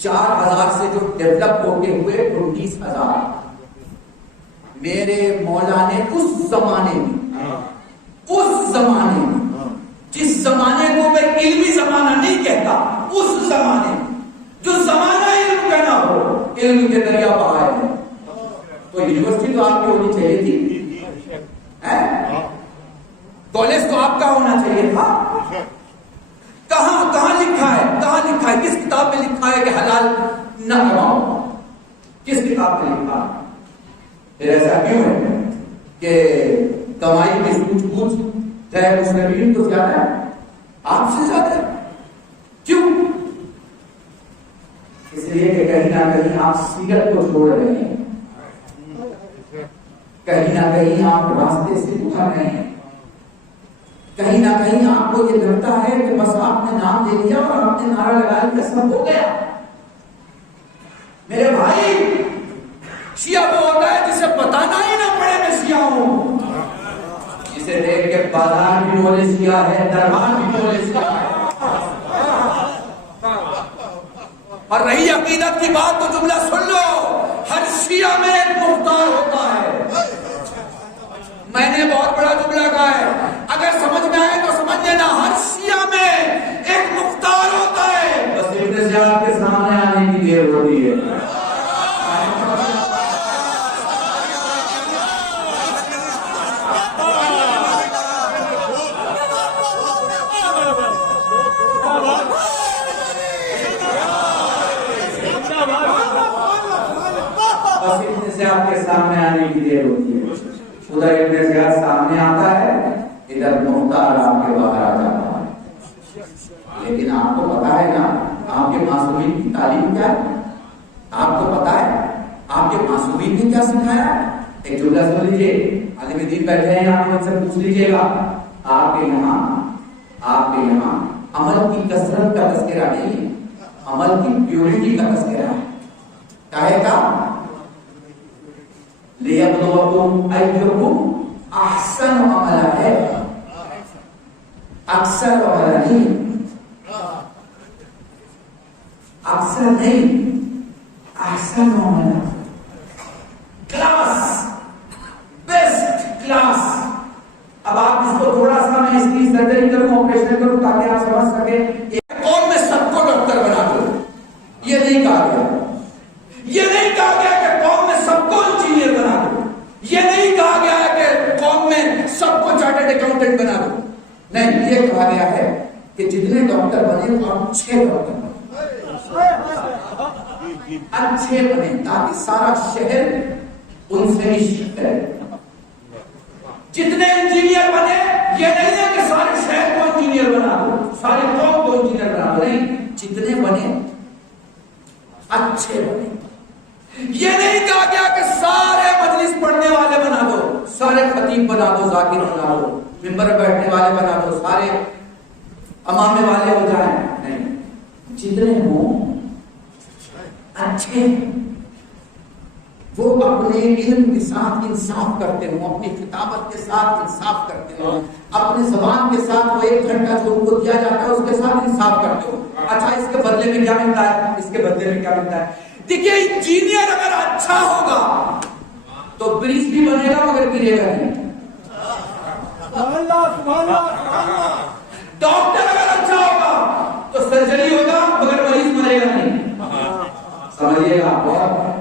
4,000 سے جو ڈیولپ ہوتے ہوئے 19,000 میرے مولا نے اس زمانے میں جس زمانے کو میں علمی زمانہ نہیں کہتا، اس زمانے جو زمانہ علم کا نہ ہو، علم کے دریا بہائے ہیں. تو یونیورسٹی تو آپ کی ہونی چاہیے تھی، کالج تو آپ کا ہونا چاہیے تھا. کہاں لکھا ہے کس کتاب میں لکھا ہے کہ حلال نہ کماؤ؟ کس کتاب میں لکھا ہے؟ پھر ایسا کیوں ہے کہ کمائی کی سوچ بوجھ غیر مسلمین تو زیادہ ہے، آپ سے زیادہ ہے؟ کیوں؟ اس لیے کہ کہیں نہ کہیں آپ سیرت کو چھوڑ رہے ہیں، کہیں نہ کہیں آپ راستے سے اتر رہے ہیں، کہیں نہ کہیں آپ کو یہ لگتا ہے کہ بس آپ نے نام دے دیا اور آپ نے نعرہ لگا لیا، سب ہو گیا. میرے بھائی، شیعہ وہ ہوتا ہے جسے بتانا ہی نہ پڑے میں شیعہ ہوں، جسے دیکھ کے بازار بھی بولے شیعہ ہے، دربار بھی بولے شیعہ ہے. اور رہی عقیدت کی بات تو جملہ سن لو، ہر شیعہ میں ایک مختار ہوتا ہے. میں نے بہت بڑا جملہ کہا ہے، اگر سمجھ میں آئے تو سمجھ لینا، ہر شیعہ میں ایک مختار ہوتا ہے، بس ابن زیاد کے سامنے آنے کی دیر ہوتی ہے. بس ابن زیاد کے سامنے آنے کی دیر ہوتی ہے. ادھر ابن زیاد سامنے آتا ہے، ادھر مختار آپ کے باہر آ جاتا ہے. لیکن آپ کو پتا ہے نا آپ کے معصومین کی تعلیم کیا ہے؟ آپ کو پتا ہے آپ کے معصومین نے کیا سکھایا؟ ایک جملہ سن لیجیے، عالم دین بیٹھے ہیں، آپ ان سے پوچھ لیجیے گا. آپ کے یہاں عمل کی کثرت کا تذکرہ نہیں ہے، عمل کی پیورٹی کا تذکرہ ہے. کہے گا لِيَبْلُوَكُمْ أَيُّكُمْ أَحْسَنُ عَمَلًا ہے، اکثر نہیں، احسن عملًا، کلاس، بیسٹ کلاس. اب آپ اس کو تھوڑا سا میں اس کی سرجری کروں، آپریشن کروں تاکہ آپ سمجھ سکیں. قوم میں سب کو ڈاکٹر بنا دو، یہ نہیں کہا گیا. یہ نہیں کہا گیا کہ قوم میں سب کو انجینئر بنا دو، یہ نہیں کہا گیا ہے کہ قوم میں سب کو چارٹرڈ اکاؤنٹنٹ بنا دو. نہیں، یہ کہا گیا ہے کہ جتنے ڈاکٹر بنے اور اچھے ڈاکٹر بنے، اچھے بنے تاکہ سارا شہر ان سے عشق کرے. جتنے انجینئر بنے، یہ نہیں ہے کہ سارے شہر کو انجینئر بنا دو، سارے قوم کو انجینئر بنا دو. نہیں، جتنے بنے اچھے بنے. یہ نہیں کہا گیا کہ سارے مجلس پڑھنے والے بنا دو، سارے خطیب بنا دو، ذاکر بنا دو، ممبر بیٹھنے والے بنا دو، سارے امامے والے ہو جائیں. نہیں، جتنے ہوں اچھے، وہ اپنے علم کے ساتھ انصاف کرتے ہوں، اپنی کتابت کے ساتھ انصاف کرتے ہوں، اپنے زبان کے ساتھ وہ 1 گھنٹہ جو ان کو دیا جاتا ہے اس کے ساتھ انصاف کرتے ہوں. اچھا، اس کے بدلے میں کیا ملتا ہے؟ اس کے بدلے میں کیا ملتا ہے؟ دیکھیے، انجینئر اگر اچھا ہوگا تو برج بھی بنے گا مگر گرے گا نہیں. ڈاکٹر اگر اچھا ہوگا تو سرجری ہوگا مگر مریض مرے گا نہیں. سمجھیے گا،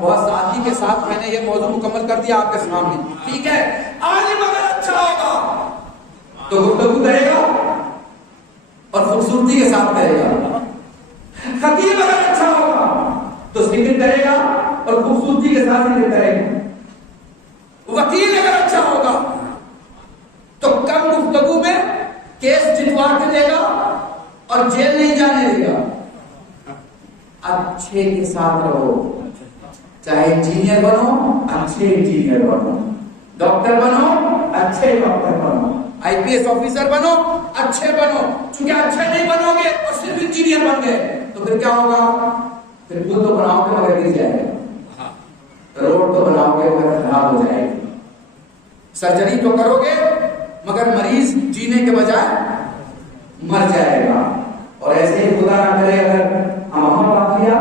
بہت سادگی کے ساتھ میں نے یہ موضوع مکمل کر دیا آپ کے سامنے. ٹھیک ہے، عالم اگر اچھا ہوگا تو گفتگو کرے گا اور خوبصورتی کے ساتھ کرے گا. خطیب اگر اچھا ہوگا تو ذکر کرے گا اور خوبصورتی کے ساتھ ذکر کرے گا. وکیل اگر اچھا ہوگا تو کم گفتگو میں کیس جتوا کے دے گا اور جیل نہیں جانے دے گا. اچھے کے ساتھ رہو، چاہے انجینئر بنو اچھے انجینئر بنو، ڈاکٹر بنو اچھے ڈاکٹر بنو، IPS آفیسر بنو اچھے بنو. چونکہ اچھے نہیں بنو گے اور صرف انجینئر بن گئے تو پھر کیا ہوگا؟ پھر پل تو بناؤ گے مگر گر جائے گا، روڈ تو بناؤ گے مگر خراب ہو جائے گی، سرجری تو کرو گے مگر مریض جینے کے بجائے مر جائے گا. اور ایسے ہی خدا نہ کرے اگر ہم پاک لیا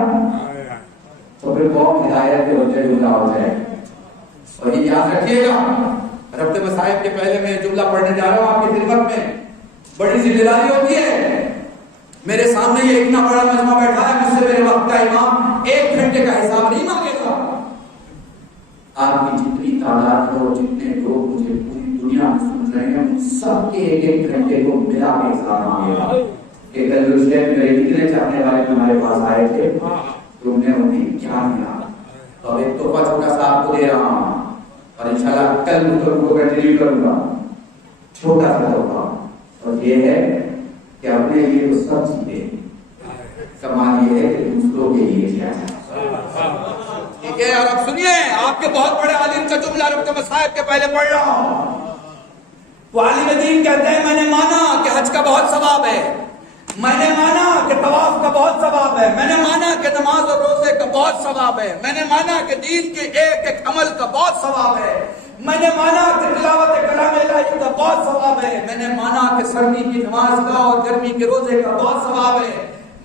تو پھر قوم ہدایت کے ہوتے جدا ہو جائے. اور یہ یاد رکھیے گا، ربط مصائب کے پہلے میں جملہ پڑھنے جا رہا ہوں آپ کی خدمت میں. بڑی ذمہ داری ہوتی ہے. میرے سامنے یہ اتنا بڑا مجمع بیٹھا ہے، مجھ سے میرے وقت کا امام 1 گھنٹے کا حساب نہیں مانگے گا. آپ کی جتنی تعداد ہو، جتنے لوگ مجھے پوری دنیا میں سن رہے ہیں، ان سب کے 1 گھنٹے کو ملا کے حساب مانگے گا کہ کل میرے اتنے چاہنے والے تمہارے پاس آئے تھے، تم نے انہیں کیا دیا. تو ایک تحفہ چھوٹا سا آپ کو دے رہا ہوں اور انشاءاللہ کل کو کنٹینیو کروں گا. چھوٹا سا تحفہ، اور یہ ہے کہ اپنے لیے تو سب چیزیں، کمال یہ ہے کہ دوسروں کے لیے کیا ہے. ٹھیک ہے. اور اب سنیے، آپ کے بہت بڑے عالم کا جملہ ربط مصائب کے پہلے پڑھ رہا ہوں. وہ عالم دین کہتے ہیں میں نے مانا کہ حج کا بہت ثواب ہے، میں نے مانا کہ طواف کا بہت ثواب ہے، میں نے مانا کہ نماز اور روزے کا بہت ثواب ہے، میں نے مانا کہ دین کے ایک ایک عمل کا بہت ثواب ہے، میں نے مانا کہ تلاوت کلام الہی کا بہت ثواب ہے، میں نے مانا کہ سردی کی نماز کا اور گرمی کے روزے کا بہت ثواب ہے.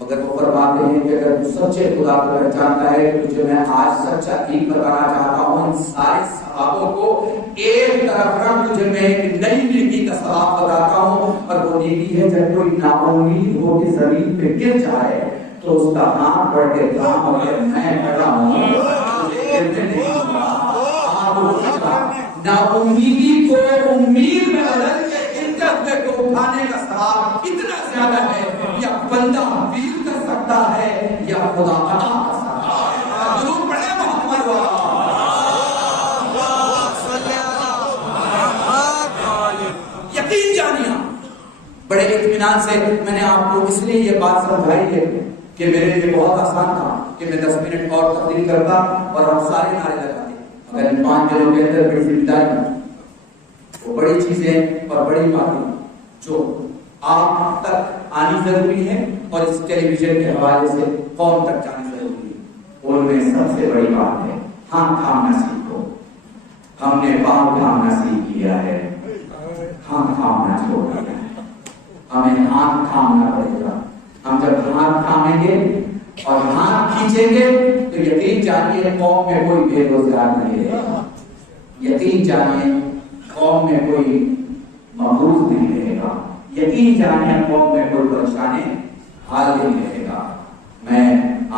مگر وہ فرماتے ہیں کہ اگر تو سچے خدا کو پہچانتا ہے، تجھے میں آج سچا دین بتانا چاہتا ہوں. ان سارے ثوابوں کو ایک طرف رکھ، تجھے میں ایک نئی نیکی کا ثواب بتاتا ہوں. اور وہ نیکی ہے جب کوئی نا-امید ہو کے زمین پہ گر جائے تو اس کا ہاتھ بڑھ کے تھام اور میں کھڑا ہوں، مجھے گرنے نہیں دوں گا. نا-امیدی کو امید میں بدل کے عزت میں کو اٹھانے کا ثواب اتنا زیادہ ہے، یا بندہ فیل کر سکتا ہے یا خدا عطا کر سکتا ہے. ضرور پڑھے محمد یقین جانیے. بڑے اطمینان سے میں نے آپ کو اس لیے یہ بات سمجھائی ہے کہ میرے لیے بہت آسان تھا کہ میں 10 منٹ اور تقریر کرتا اور ہم سارے نعرے لگاتے. اگر ان 5 دنوں کے اندر بڑی ذمہ داری، وہ بڑی چیزیں اور بڑی باتیں جو آپ تک آنی ضروری ہے اور اس ٹیلی ویژن کے حوالے سے قوم تک جانی ضروری ہے، ان میں سب سے بڑی بات ہے ہاتھ تھامنا سیکھو. ہم نے پاؤں تھامنا سیکھ لیا ہے، ہاتھ تھامنا چھوڑ دیا ہے. ہمیں ہاتھ تھامنا پڑے گا. ہم جب ہاتھ تھامیں گے اور ہاتھ کھینچیں گے تو یقین جانیے قوم میں کوئی بے روزگار نہیں رہے گا. یقین جانیے قوم میں کوئی محروم نہیں رہے گا. یقین جانیے قوم میں کوئی پریشانی حال نہیں رہے گا. میں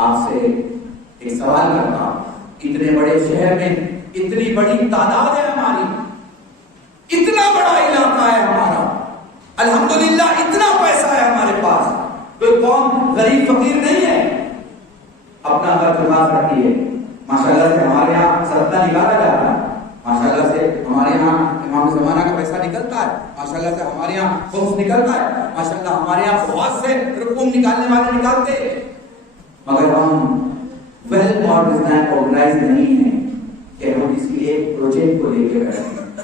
آپ سے ایک سوال کرتا ہوں، اتنے بڑے شہر میں اتنی بڑی تعداد ہے ہماری، اتنا بڑا علاقہ ہے ہمارا، الحمدللہ اتنا پیسہ ہے ہمارے پاس، کوئی قوم غریب فقیر نہیں ہے. اپنا خرچ اٹھا سکتی ہے. ماشاءاللہ سے ہمارے یہاں صدقہ نکالا جاتا ہے، ماشاءاللہ سے ہمارے یہاں امام زمانہ کا پیسہ نکلتا ہے، ماشاءاللہ سے ہمارے یہاں خمس نکلتا ہے، ماشاءاللہ ہمارے یہاں بہت سے رقوم نکالنے والے نکالتے ہیں. مگر ہم ویل آرگنائز نہیں ہیں کہ ہم اس لیے ایک پروجیکٹ کو لے کے بیٹھیں.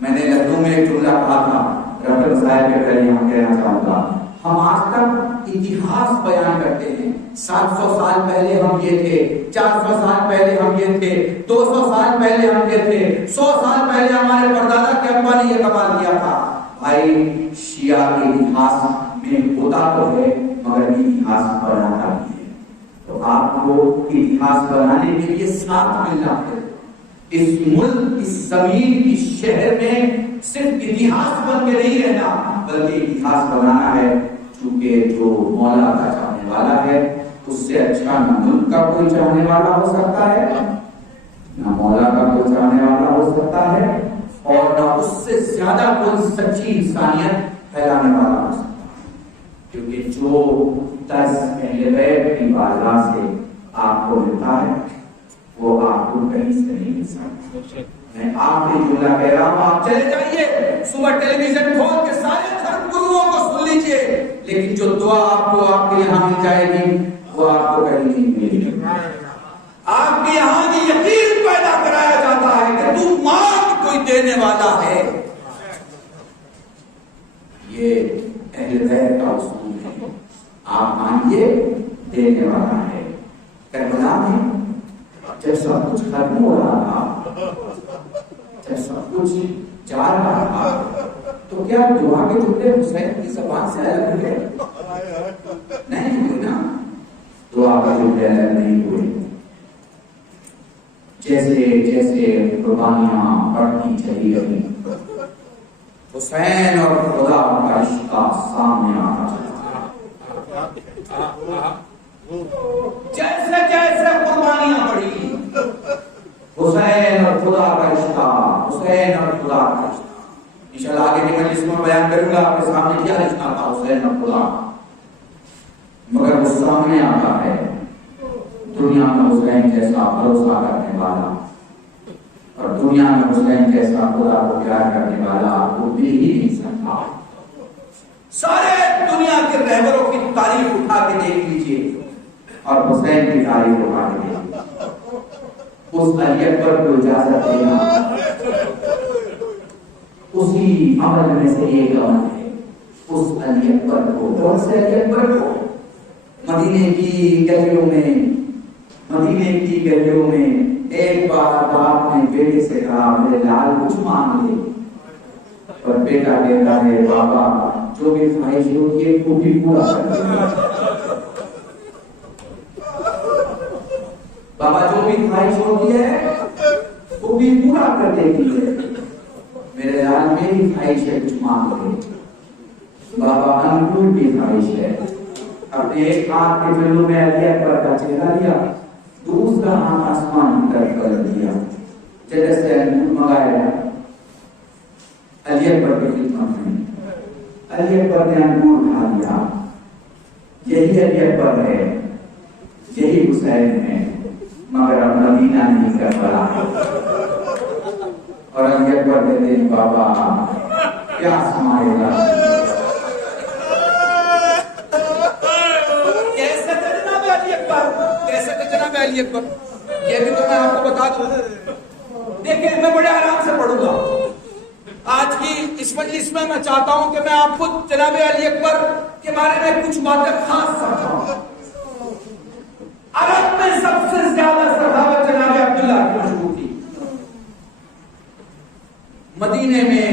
میں نے لکھنؤ میں ایک جملہ کہا تھا، ربط مصائب کے پہلے ہم کہنا چاہوں گا، ہم آج تک اتہاس بیان کرتے ہیں. 700 سال پہلے ہم یہ تھے، 400 سال پہلے ہم یہ تھے، 200 سال پہلے ہم یہ تھے، 100 سال پہلے ہمارے پردادا کے ابا نے یہ کمال کیا تھا. بھائی شیعہ کے اتہاس میں ہوتا تو ہے مگر اتہاس بناتا بھی ہے. تو آپ کو اتہاس بنانے کے لیے ساتھ ملنا ہے. اس ملک، اس زمین کی شہر میں صرف اتہاس بن کے نہیں رہنا بلکہ اتہاس بنانا ہے. چونکہ جو مولا کا چاہنے والا ہے اس سے اچھا نہ ملک کا کوئی چاہنے والا ہو سکتا ہے، نہ مولا کا کوئی چاہنے والا ہو سکتا ہے، اور نہ اس سے زیادہ کوئی سچی انسانیت پھیلانے والا ہو سکتا ہے. کیونکہ جو طرز اہل بیت کی بارگاہ سے آپ کو ملتا ہے وہ آپ کو کہیں سے نہیں مل سکتا. میں آپ کی جملہ کہہ رہا ہوں، آپ چلے جائیے صبح ٹیلی ویژن کھول کے سارے دھرم گروؤں کو سن لیجیے، لیکن جو دعا آپ کو آپ کے یہاں مل جائے گی وہ آپ کو کہیں نہیں ملے گی. آپ کے یہاں یہ یقین پیدا کرایا جاتا ہے کہ تو مانگ کوئی دینے والا ہے. یہ اہل بیت کا اصول ہے، آپ مانگیے دینے والا ہے. کربلا میں جب سب کچھ ختم ہو رہا تھا، جب سب کچھ جا رہا تھا، تو کیا دعا کے جملے حسین کی زبان سے الگ ہوئے؟ نہیں ہوئے نا. دعا کے جملے الگ نہیں ہوئے. جیسے جیسے قربانیاں بڑھتی چلی گئی حسین اور خدا کا رشتہ سامنے آتا چلا، جیسے جیسے قربانیاں بڑھی حسین اور خدا کا رشتہ، حسین اور خدا کا رشتہ. انشاءاللہ آگے کی مجلس میں بیان کروں گا آپ کے سامنے کیا رشتہ تھا حسین اور خدا، مگر وہ سامنے آتا ہے دنیا میں حسین جیسا بھروسہ کرنے والا اور دنیا میں حسین جیسا خدا کو پیار کرنے والا وہ مل ہی نہیں سکتا. سارے دنیا کے رہبروں کی تاریخ اٹھا کے دیکھ لیجئے اور حسین کی تاریخ اٹھا کے دیکھ لیجئے. اس علی اکبر کو اجازت دینا اسی عمل میں سے ایک عمل ہے. اس علی اکبر کو، کون سے علی اکبر کو؟ مدینے کی گلیوں میں ایک بار باپ نے بیٹے سے کہا میرے لال کچھ مانگ لے، اور بیٹا کہتا ہے بابا جو بھی خواہش ہوتی ہے وہ بھی پورا کر دے. بابا جو بھی خواہش ہوتی ہے وہ بھی پورا کر دیتی ہے، میرے لال میری خواہش ہے کچھ مانگ لے. بابا انکول کی خواہش ہے. اپنے ایک ہاتھ کے جلو میں علی اکبر کا چہرہ لیا، دوسرا ہاتھ آسمان کی طرف کر دیا، جنت سے انگور منگایا علی اکبر کی خدمت میں. علی اکبر نے انگور کھا لیا. یہی علی اکبر ہے، یہی حسین ہے، مگر اب مدینہ نہیں کر پڑا. اور علی اکبر کہتے ہیں بابا کیا سمائے گا. علی اکبر یہ بھی تو میں آپ کو بتا دوں. دیکھیں میں بڑے آرام سے پڑھوں گا. آج کی اس مجلس میں چاہتا ہوں کہ میں آپ کو جناب علی اکبر کے بارے میں کچھ باتیں خاص سمجھاؤں. عرب میں سب سے زیادہ سخاوت جناب عبداللہ کی مشہور تھی. مدینے میں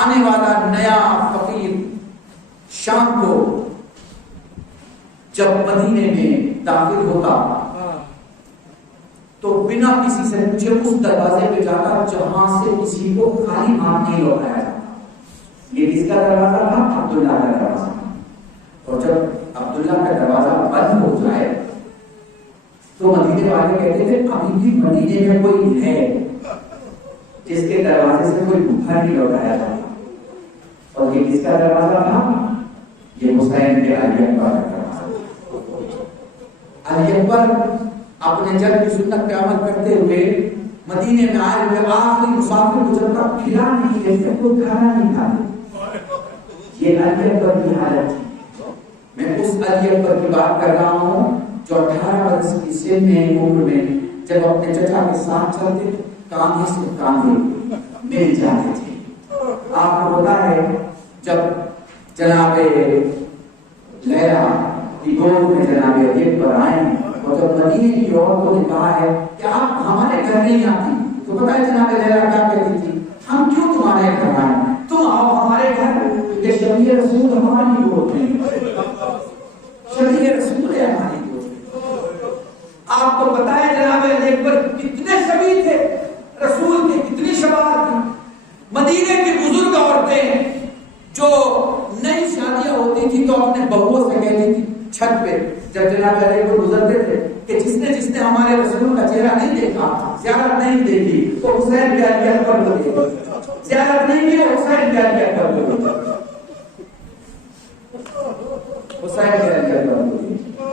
آنے والا نیا فقیر شام کو جب مدینے میں داخل ہوتا تو بنا کسی سے پوچھے اس دروازے پہ جاتا جہاں سے کسی کو خالی ہاتھ نہیں لوٹایا جاتا. یہ کس کا دروازہ تھا؟ عبداللہ کا دروازہ. اور جب عبداللہ کا دروازہ بند ہو جائے تو مدینے والے کہتے تھے ابھی بھی مدینے میں کوئی ہے جس کے دروازے سے کوئی بھوکا نہیں لوٹایا جاتا. اور یہ کس کا دروازہ تھا؟ یہ حسین کے علی اکبر کا دروازہ. علی اکبر اپنے جد کی سنت پہ عمل کرتے ہوئے مدینے میں آئے ہوئے آخری مسافر کو جب تک کھلا نہیں دیتے کوئی کھانا نہیں کھاتے. یہ علی اکبر کی حالت تھی. میں اس علی اکبر کی بات کر رہا ہوں جو 18 برس کی سن میں عمر میں جب اپنے چچا کے ساتھ چلتے کاندھے سے کاندھے مل جاتے تھے. آپ کو پتا ہے جب جناب لیلا کی گود میں جناب علی اکبر آئے اور جب مدینے کی عورتوں نے کہا ہے کہ آپ ہمارے گھر نہیں آتی تو پتا ہے جناب لیلا کیا کہتی تھی؟ ہم کیوں تمہارے گھر آئیں، تم آؤ ہمارے گھر، یہ شفیع رسول ہماری گود میں، شفیع رسول ہے ہماری گود میں. آپ کو پتا ہے جناب علی اکبر کتنے شفیع تھے، رسول کی کتنی شفاعت تھی. مدینے کی بزرگ عورتیں جو نئی شادیاں ہوتی تھی تو اپنے بہوؤں سے کہتی تھی چھت پہ جب جناب علی اکبر گزرتے تھے کہ جس نے ہمارے رسول کا چہرہ نہیں دیکھا، زیارت نہیں دیکھی تو حسین کے علی اکبر کو دیکھا، زیارت نہیں کی حسین کے علی اکبر کو دیکھا، حسین کے علی اکبر کو دیکھا.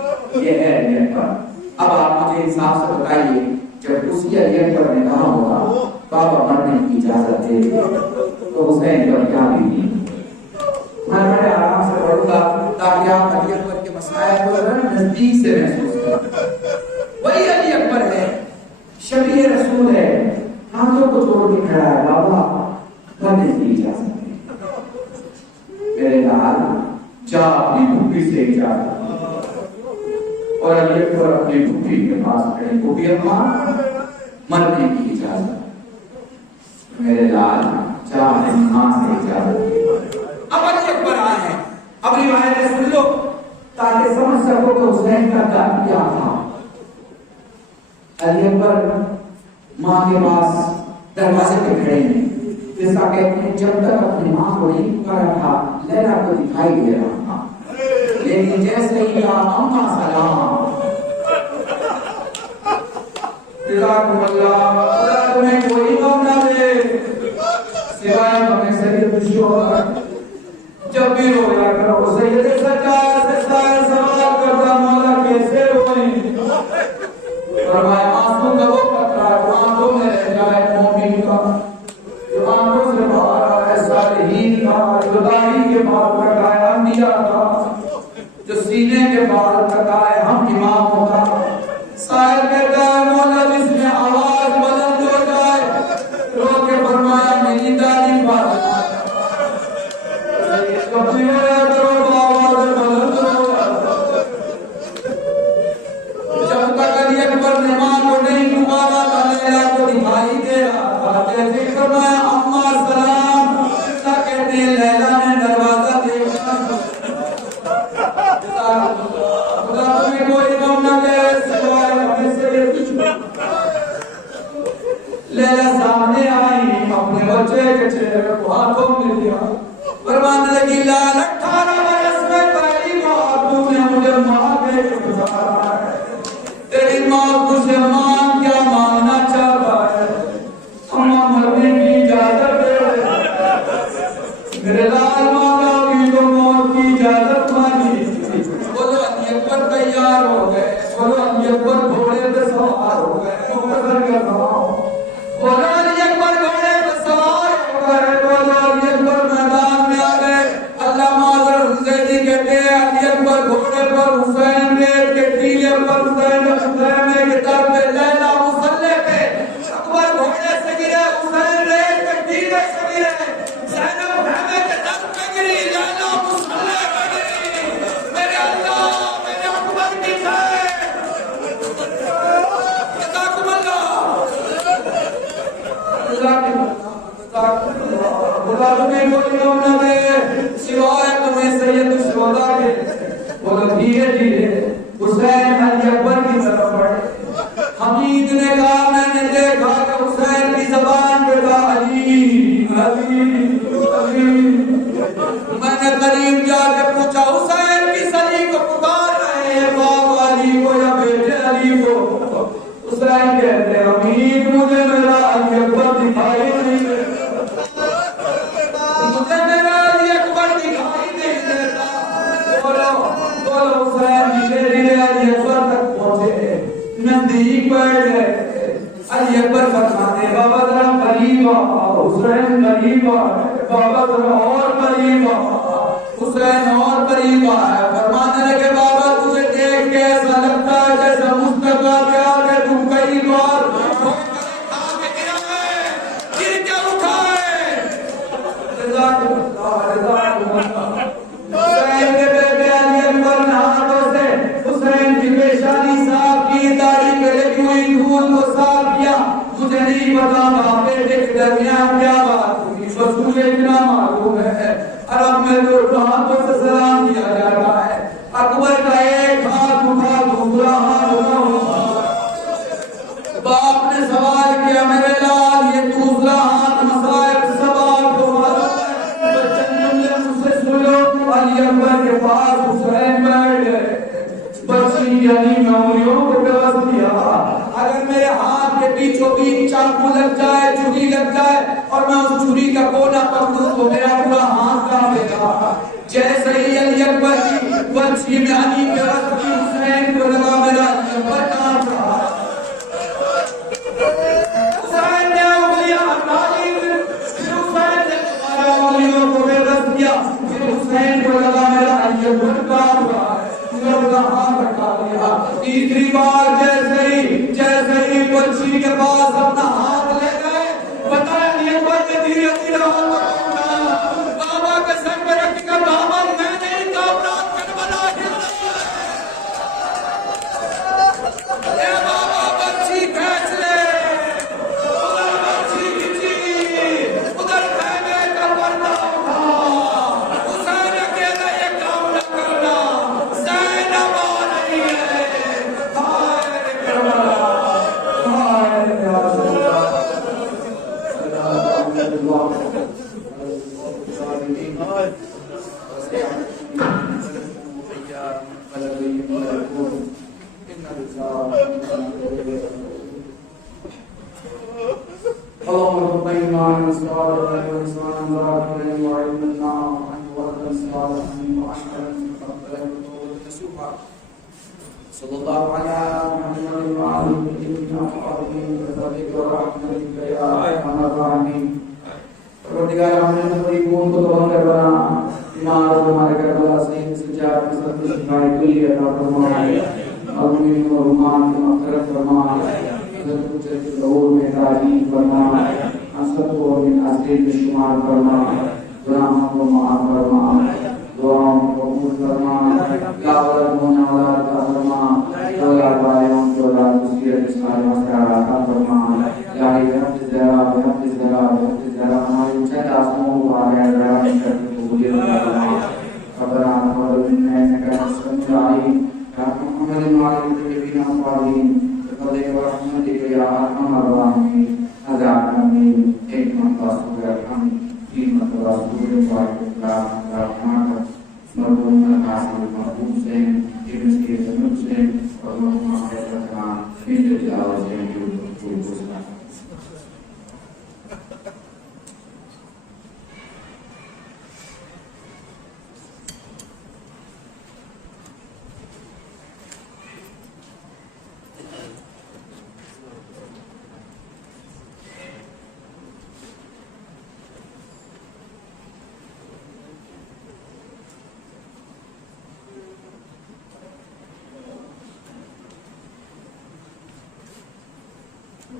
یہ ہے علی اکبر. اب آپ مجھے انصاف سے بتائیے جب اسی علی اکبر نے کہا ہوگا بابا مرنے کی اجازت دے تو حسین پر کیا بھی. میں بڑے آرام سے پڑھوں گا تاکہ آپ علی اکبر کے مسائل کو نزدیک سے محسوس کریں. وہی علی اکبر ہے، شفیع رسول ہے، ہاتھوں کو جوڑ کے کھڑا ہے بابا مرنے کی اجازت دے، میرے لال جا اپنی بھوپی سے اجازت. اور علی اکبر اپنی بھوپی کے پاس کھڑے، بھوپی اماں مرنے کی اجازت، میرے لال جا اپنی ماں سے اجازت دے. اب علی اکبر آئے ہیں. اب روایتیں سن لو تاکہ سمجھ سکو کہ حسین کا درد کیا تھا. علی اکبر ماں کے پاس دروازے پہ کھڑے ہیں. قصہ کہتے ہیں جب تک اپنی ماں کو نہیں پکارا تھا لیلا کو دکھائی دے رہا تھا، لیکن جیسے ہی کہا اماں سلام، جزاکم اللہ، خدا تمہیں کوئی غم نہ دے سوائے ہمیں سید الشہداء. جب بھی رویا کرو سید سجاد سے سائر سوال کرتا مولا کیسے روئیں، فرمایا آنسوں کا وہ قطرہ جو آنکھوں میں رہ جائے مومن کا، جو آنکھوں سے باہر آئے صالحین کا، جو داڑھی کے بال تک آئے انبیاء کا، جو سینے کے بال تک آئے ہم اماموں کا. سائر کہتا ہے مولا جس میں آواز بلند ہو جائے رو کے فرمایا میری داڑھی بات کبھی رویا کرو آواز بلند ہو. جب تک علی اکبر نے ماں کو نہیں پکارا تھا لیلا کو دکھائی دے رہا تھا. جیسے فرمایا اماں سلام، نہ کہتے ہیں لیلا نے دروازہ دیکھا. خدا تمہیں کوئی غم نہ دے سوائے ہمیں سے یہ کچھ. لیلا سامنے آئی اپنے بچے کے چہرے کو ہاتھوں میں لیا، فرمانے لگی لال 18 برس میں پہلی بار تو نے مجھے ماں دے کے گزارا ہے. تیری ماں تجھے ماں کیا مانگنا چاہتا ہے؟ اماں مرنے کی اجازت دے. میرے لال مانگا بھی تو موت کی اجازت مانگی. بولو علی اکبر تیار ہو گئے، بولو علی اکبر گھوڑے پہ سوار ہو گئے. بولو علی اکبر گھوڑے پہ سوار ہو گئے. بولو علی اکبر میدان میں آ گئے. اللہ معذر حسینی کہتے ہیں علی اکبر گھوڑے پر، حسین ریت کے ٹیلے پر، حسین خیمے کے در پہ، لیلا مصلی پہ. اکبر گھوڑے سے گرے، حسین ریت کے ٹیلے سے گرے، زینب خیمے کے در پہ گری، لیلا مصلی پہ گری. میرے اللہ، میرے اکبر کی خیر. جزاکم اللہ، جزاکم اللہ. خدا تمہیں کوئی غم نہ دے سوائے تمہیں سید الشہداء کے. بولو دھیرے دھیرے حسین علی اکبر کی طرف بڑھے. حمید نے کہا میں نے دیکھا کہ حسین کی زبان پہ کہا علی علی علی. میں نے قریب جا کے پوچھا حسین کس علی کو پکار رہے ہیں، باپ علی کو یا بیٹے علی کو؟ حسین کہتے ہیں حمید مجھے میرا علی اکبر دکھائی نہیں دیتا، مجھے میرا علی اکبر دکھائی نہیں دیتا. بولو حسین دھیرے دھیرے علی اکبر تک پہنچے، نزدیک بیٹھ گئے. علی اکبر فرماتے بابا ذرا قریب آ. حسین قریب آ. بابا ذرا اور قریب آ. حسین اور قریب آیا. فرمانے لگے بابا تجھے دیکھ کے ایسا لگتا ہے جیسے مصطفیٰ کے آگے تم کئی بار گر کے اٹھا ہے. جزاکم اللہ، جزاکم اللہ. حسین کے بیٹے علی اکبر نے ہاتھوں سے حسین کی پیشانی صاف کی، داڑھی پہ لگی ہوئی دھول کو صاف کیا. مجھے نہیں پتا باپ بیٹے کے درمیان کیا بات ہوئی، بس مجھے اتنا معلوم ہے عرب میں تو ہاتھوں سے سلام کیا جاتا ہے. اکبر کا ایک ہاتھ اٹھا دوسرا ہاتھ اٹھا. باپ نے سوال کیا میرے لال یہ دوسرا ہاتھ مصائب سباب کو معلوم ہے؟ بچن جملے مجھ سے سن لو. علی اکبر کے پاس حسین بیٹھ گئے. بچی یعنی میں انگلیوں کو پیوست کیا. اگر میرے ہاتھ کے بیچوں بیچ چاقو لگ جائے، چھری لگ جائے اور میں اس چھری کا کونا پکڑوں تو میرا پورا ہاتھ کانپے گا. جیسے ہی علی اکبر کی بچی میں علی پیوست کی حسین کو لگا میرا علی اکبر کانپ رہا. حسین نے انگلیاں ہٹا لی، پھر حسین نے دوبارہ انگلیوں کو پیوست کیا، پھر حسین کو لگا میرا علی اکبر کانپ رہا ہے. ہاتھ رکھا لیا. تیسری بار جیسے ہی بچی کے پاس اپنا ہاتھ لے گئے، بتایا علی اکبر نے دھیرے دھیرے ہاتھ اٹھایا، بابا کے سر پہ رکھ کر بابا میں نہیں کاپڑا کربلا ہل اے بابا بچی کھینچ لے. ادھر بچی کھینچی، ادھر خیمے کا پردہ اٹھا. حسین اکیلا یہ کام نہ کرنا، زینب آ رہی ہے. ہائے کربلا، ہائے کربلا. اللهم ارزقنا ايمانا صالحا ولسانا ذاكرا وعلما نافعا وقلبا صالحا وعملا متقبلا وتوبة نصوحا. صلى الله على محمد وعلى اله وصحبه بفضلك ورحمتك يا ارحم الراحمين. پروردگار ہم نے اپنی قوم کو توبہ کرنا بیمار ہمارے کربلا سے سجاد کی سب شفاء کلی عطا فرما. امین و رحمان کی مغفرت فرما. حضرت جل ظہور میں تعظیم فرما. حسد کو من اصل میں شمار فرما. گناہوں کو معاف فرما. دعاؤں کو قبول فرما. یا اولاد ہونے والا عطا فرما. اولاد والوں کی اولاد مصیبت اسماعیل مسکرہ عطا فرما. الہی بحق الزرا بحق الزرا بحق الزرا ہماری چند آسموں کو آگے ذرا کرتی قبولیت فرما. ربنا تقبل منا انك انت السميع العليم. محمد وعلى آله وصحبه بفضلك ورحمتك يا ارحم الراحمين. آمين. ایک منتصور الحمد قیمت رسول اللہ رحمت مرحوم القاسم محبوب سے ابن سید سنت سے اور محمد خان بنت جلاوہ سے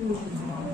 Thank you.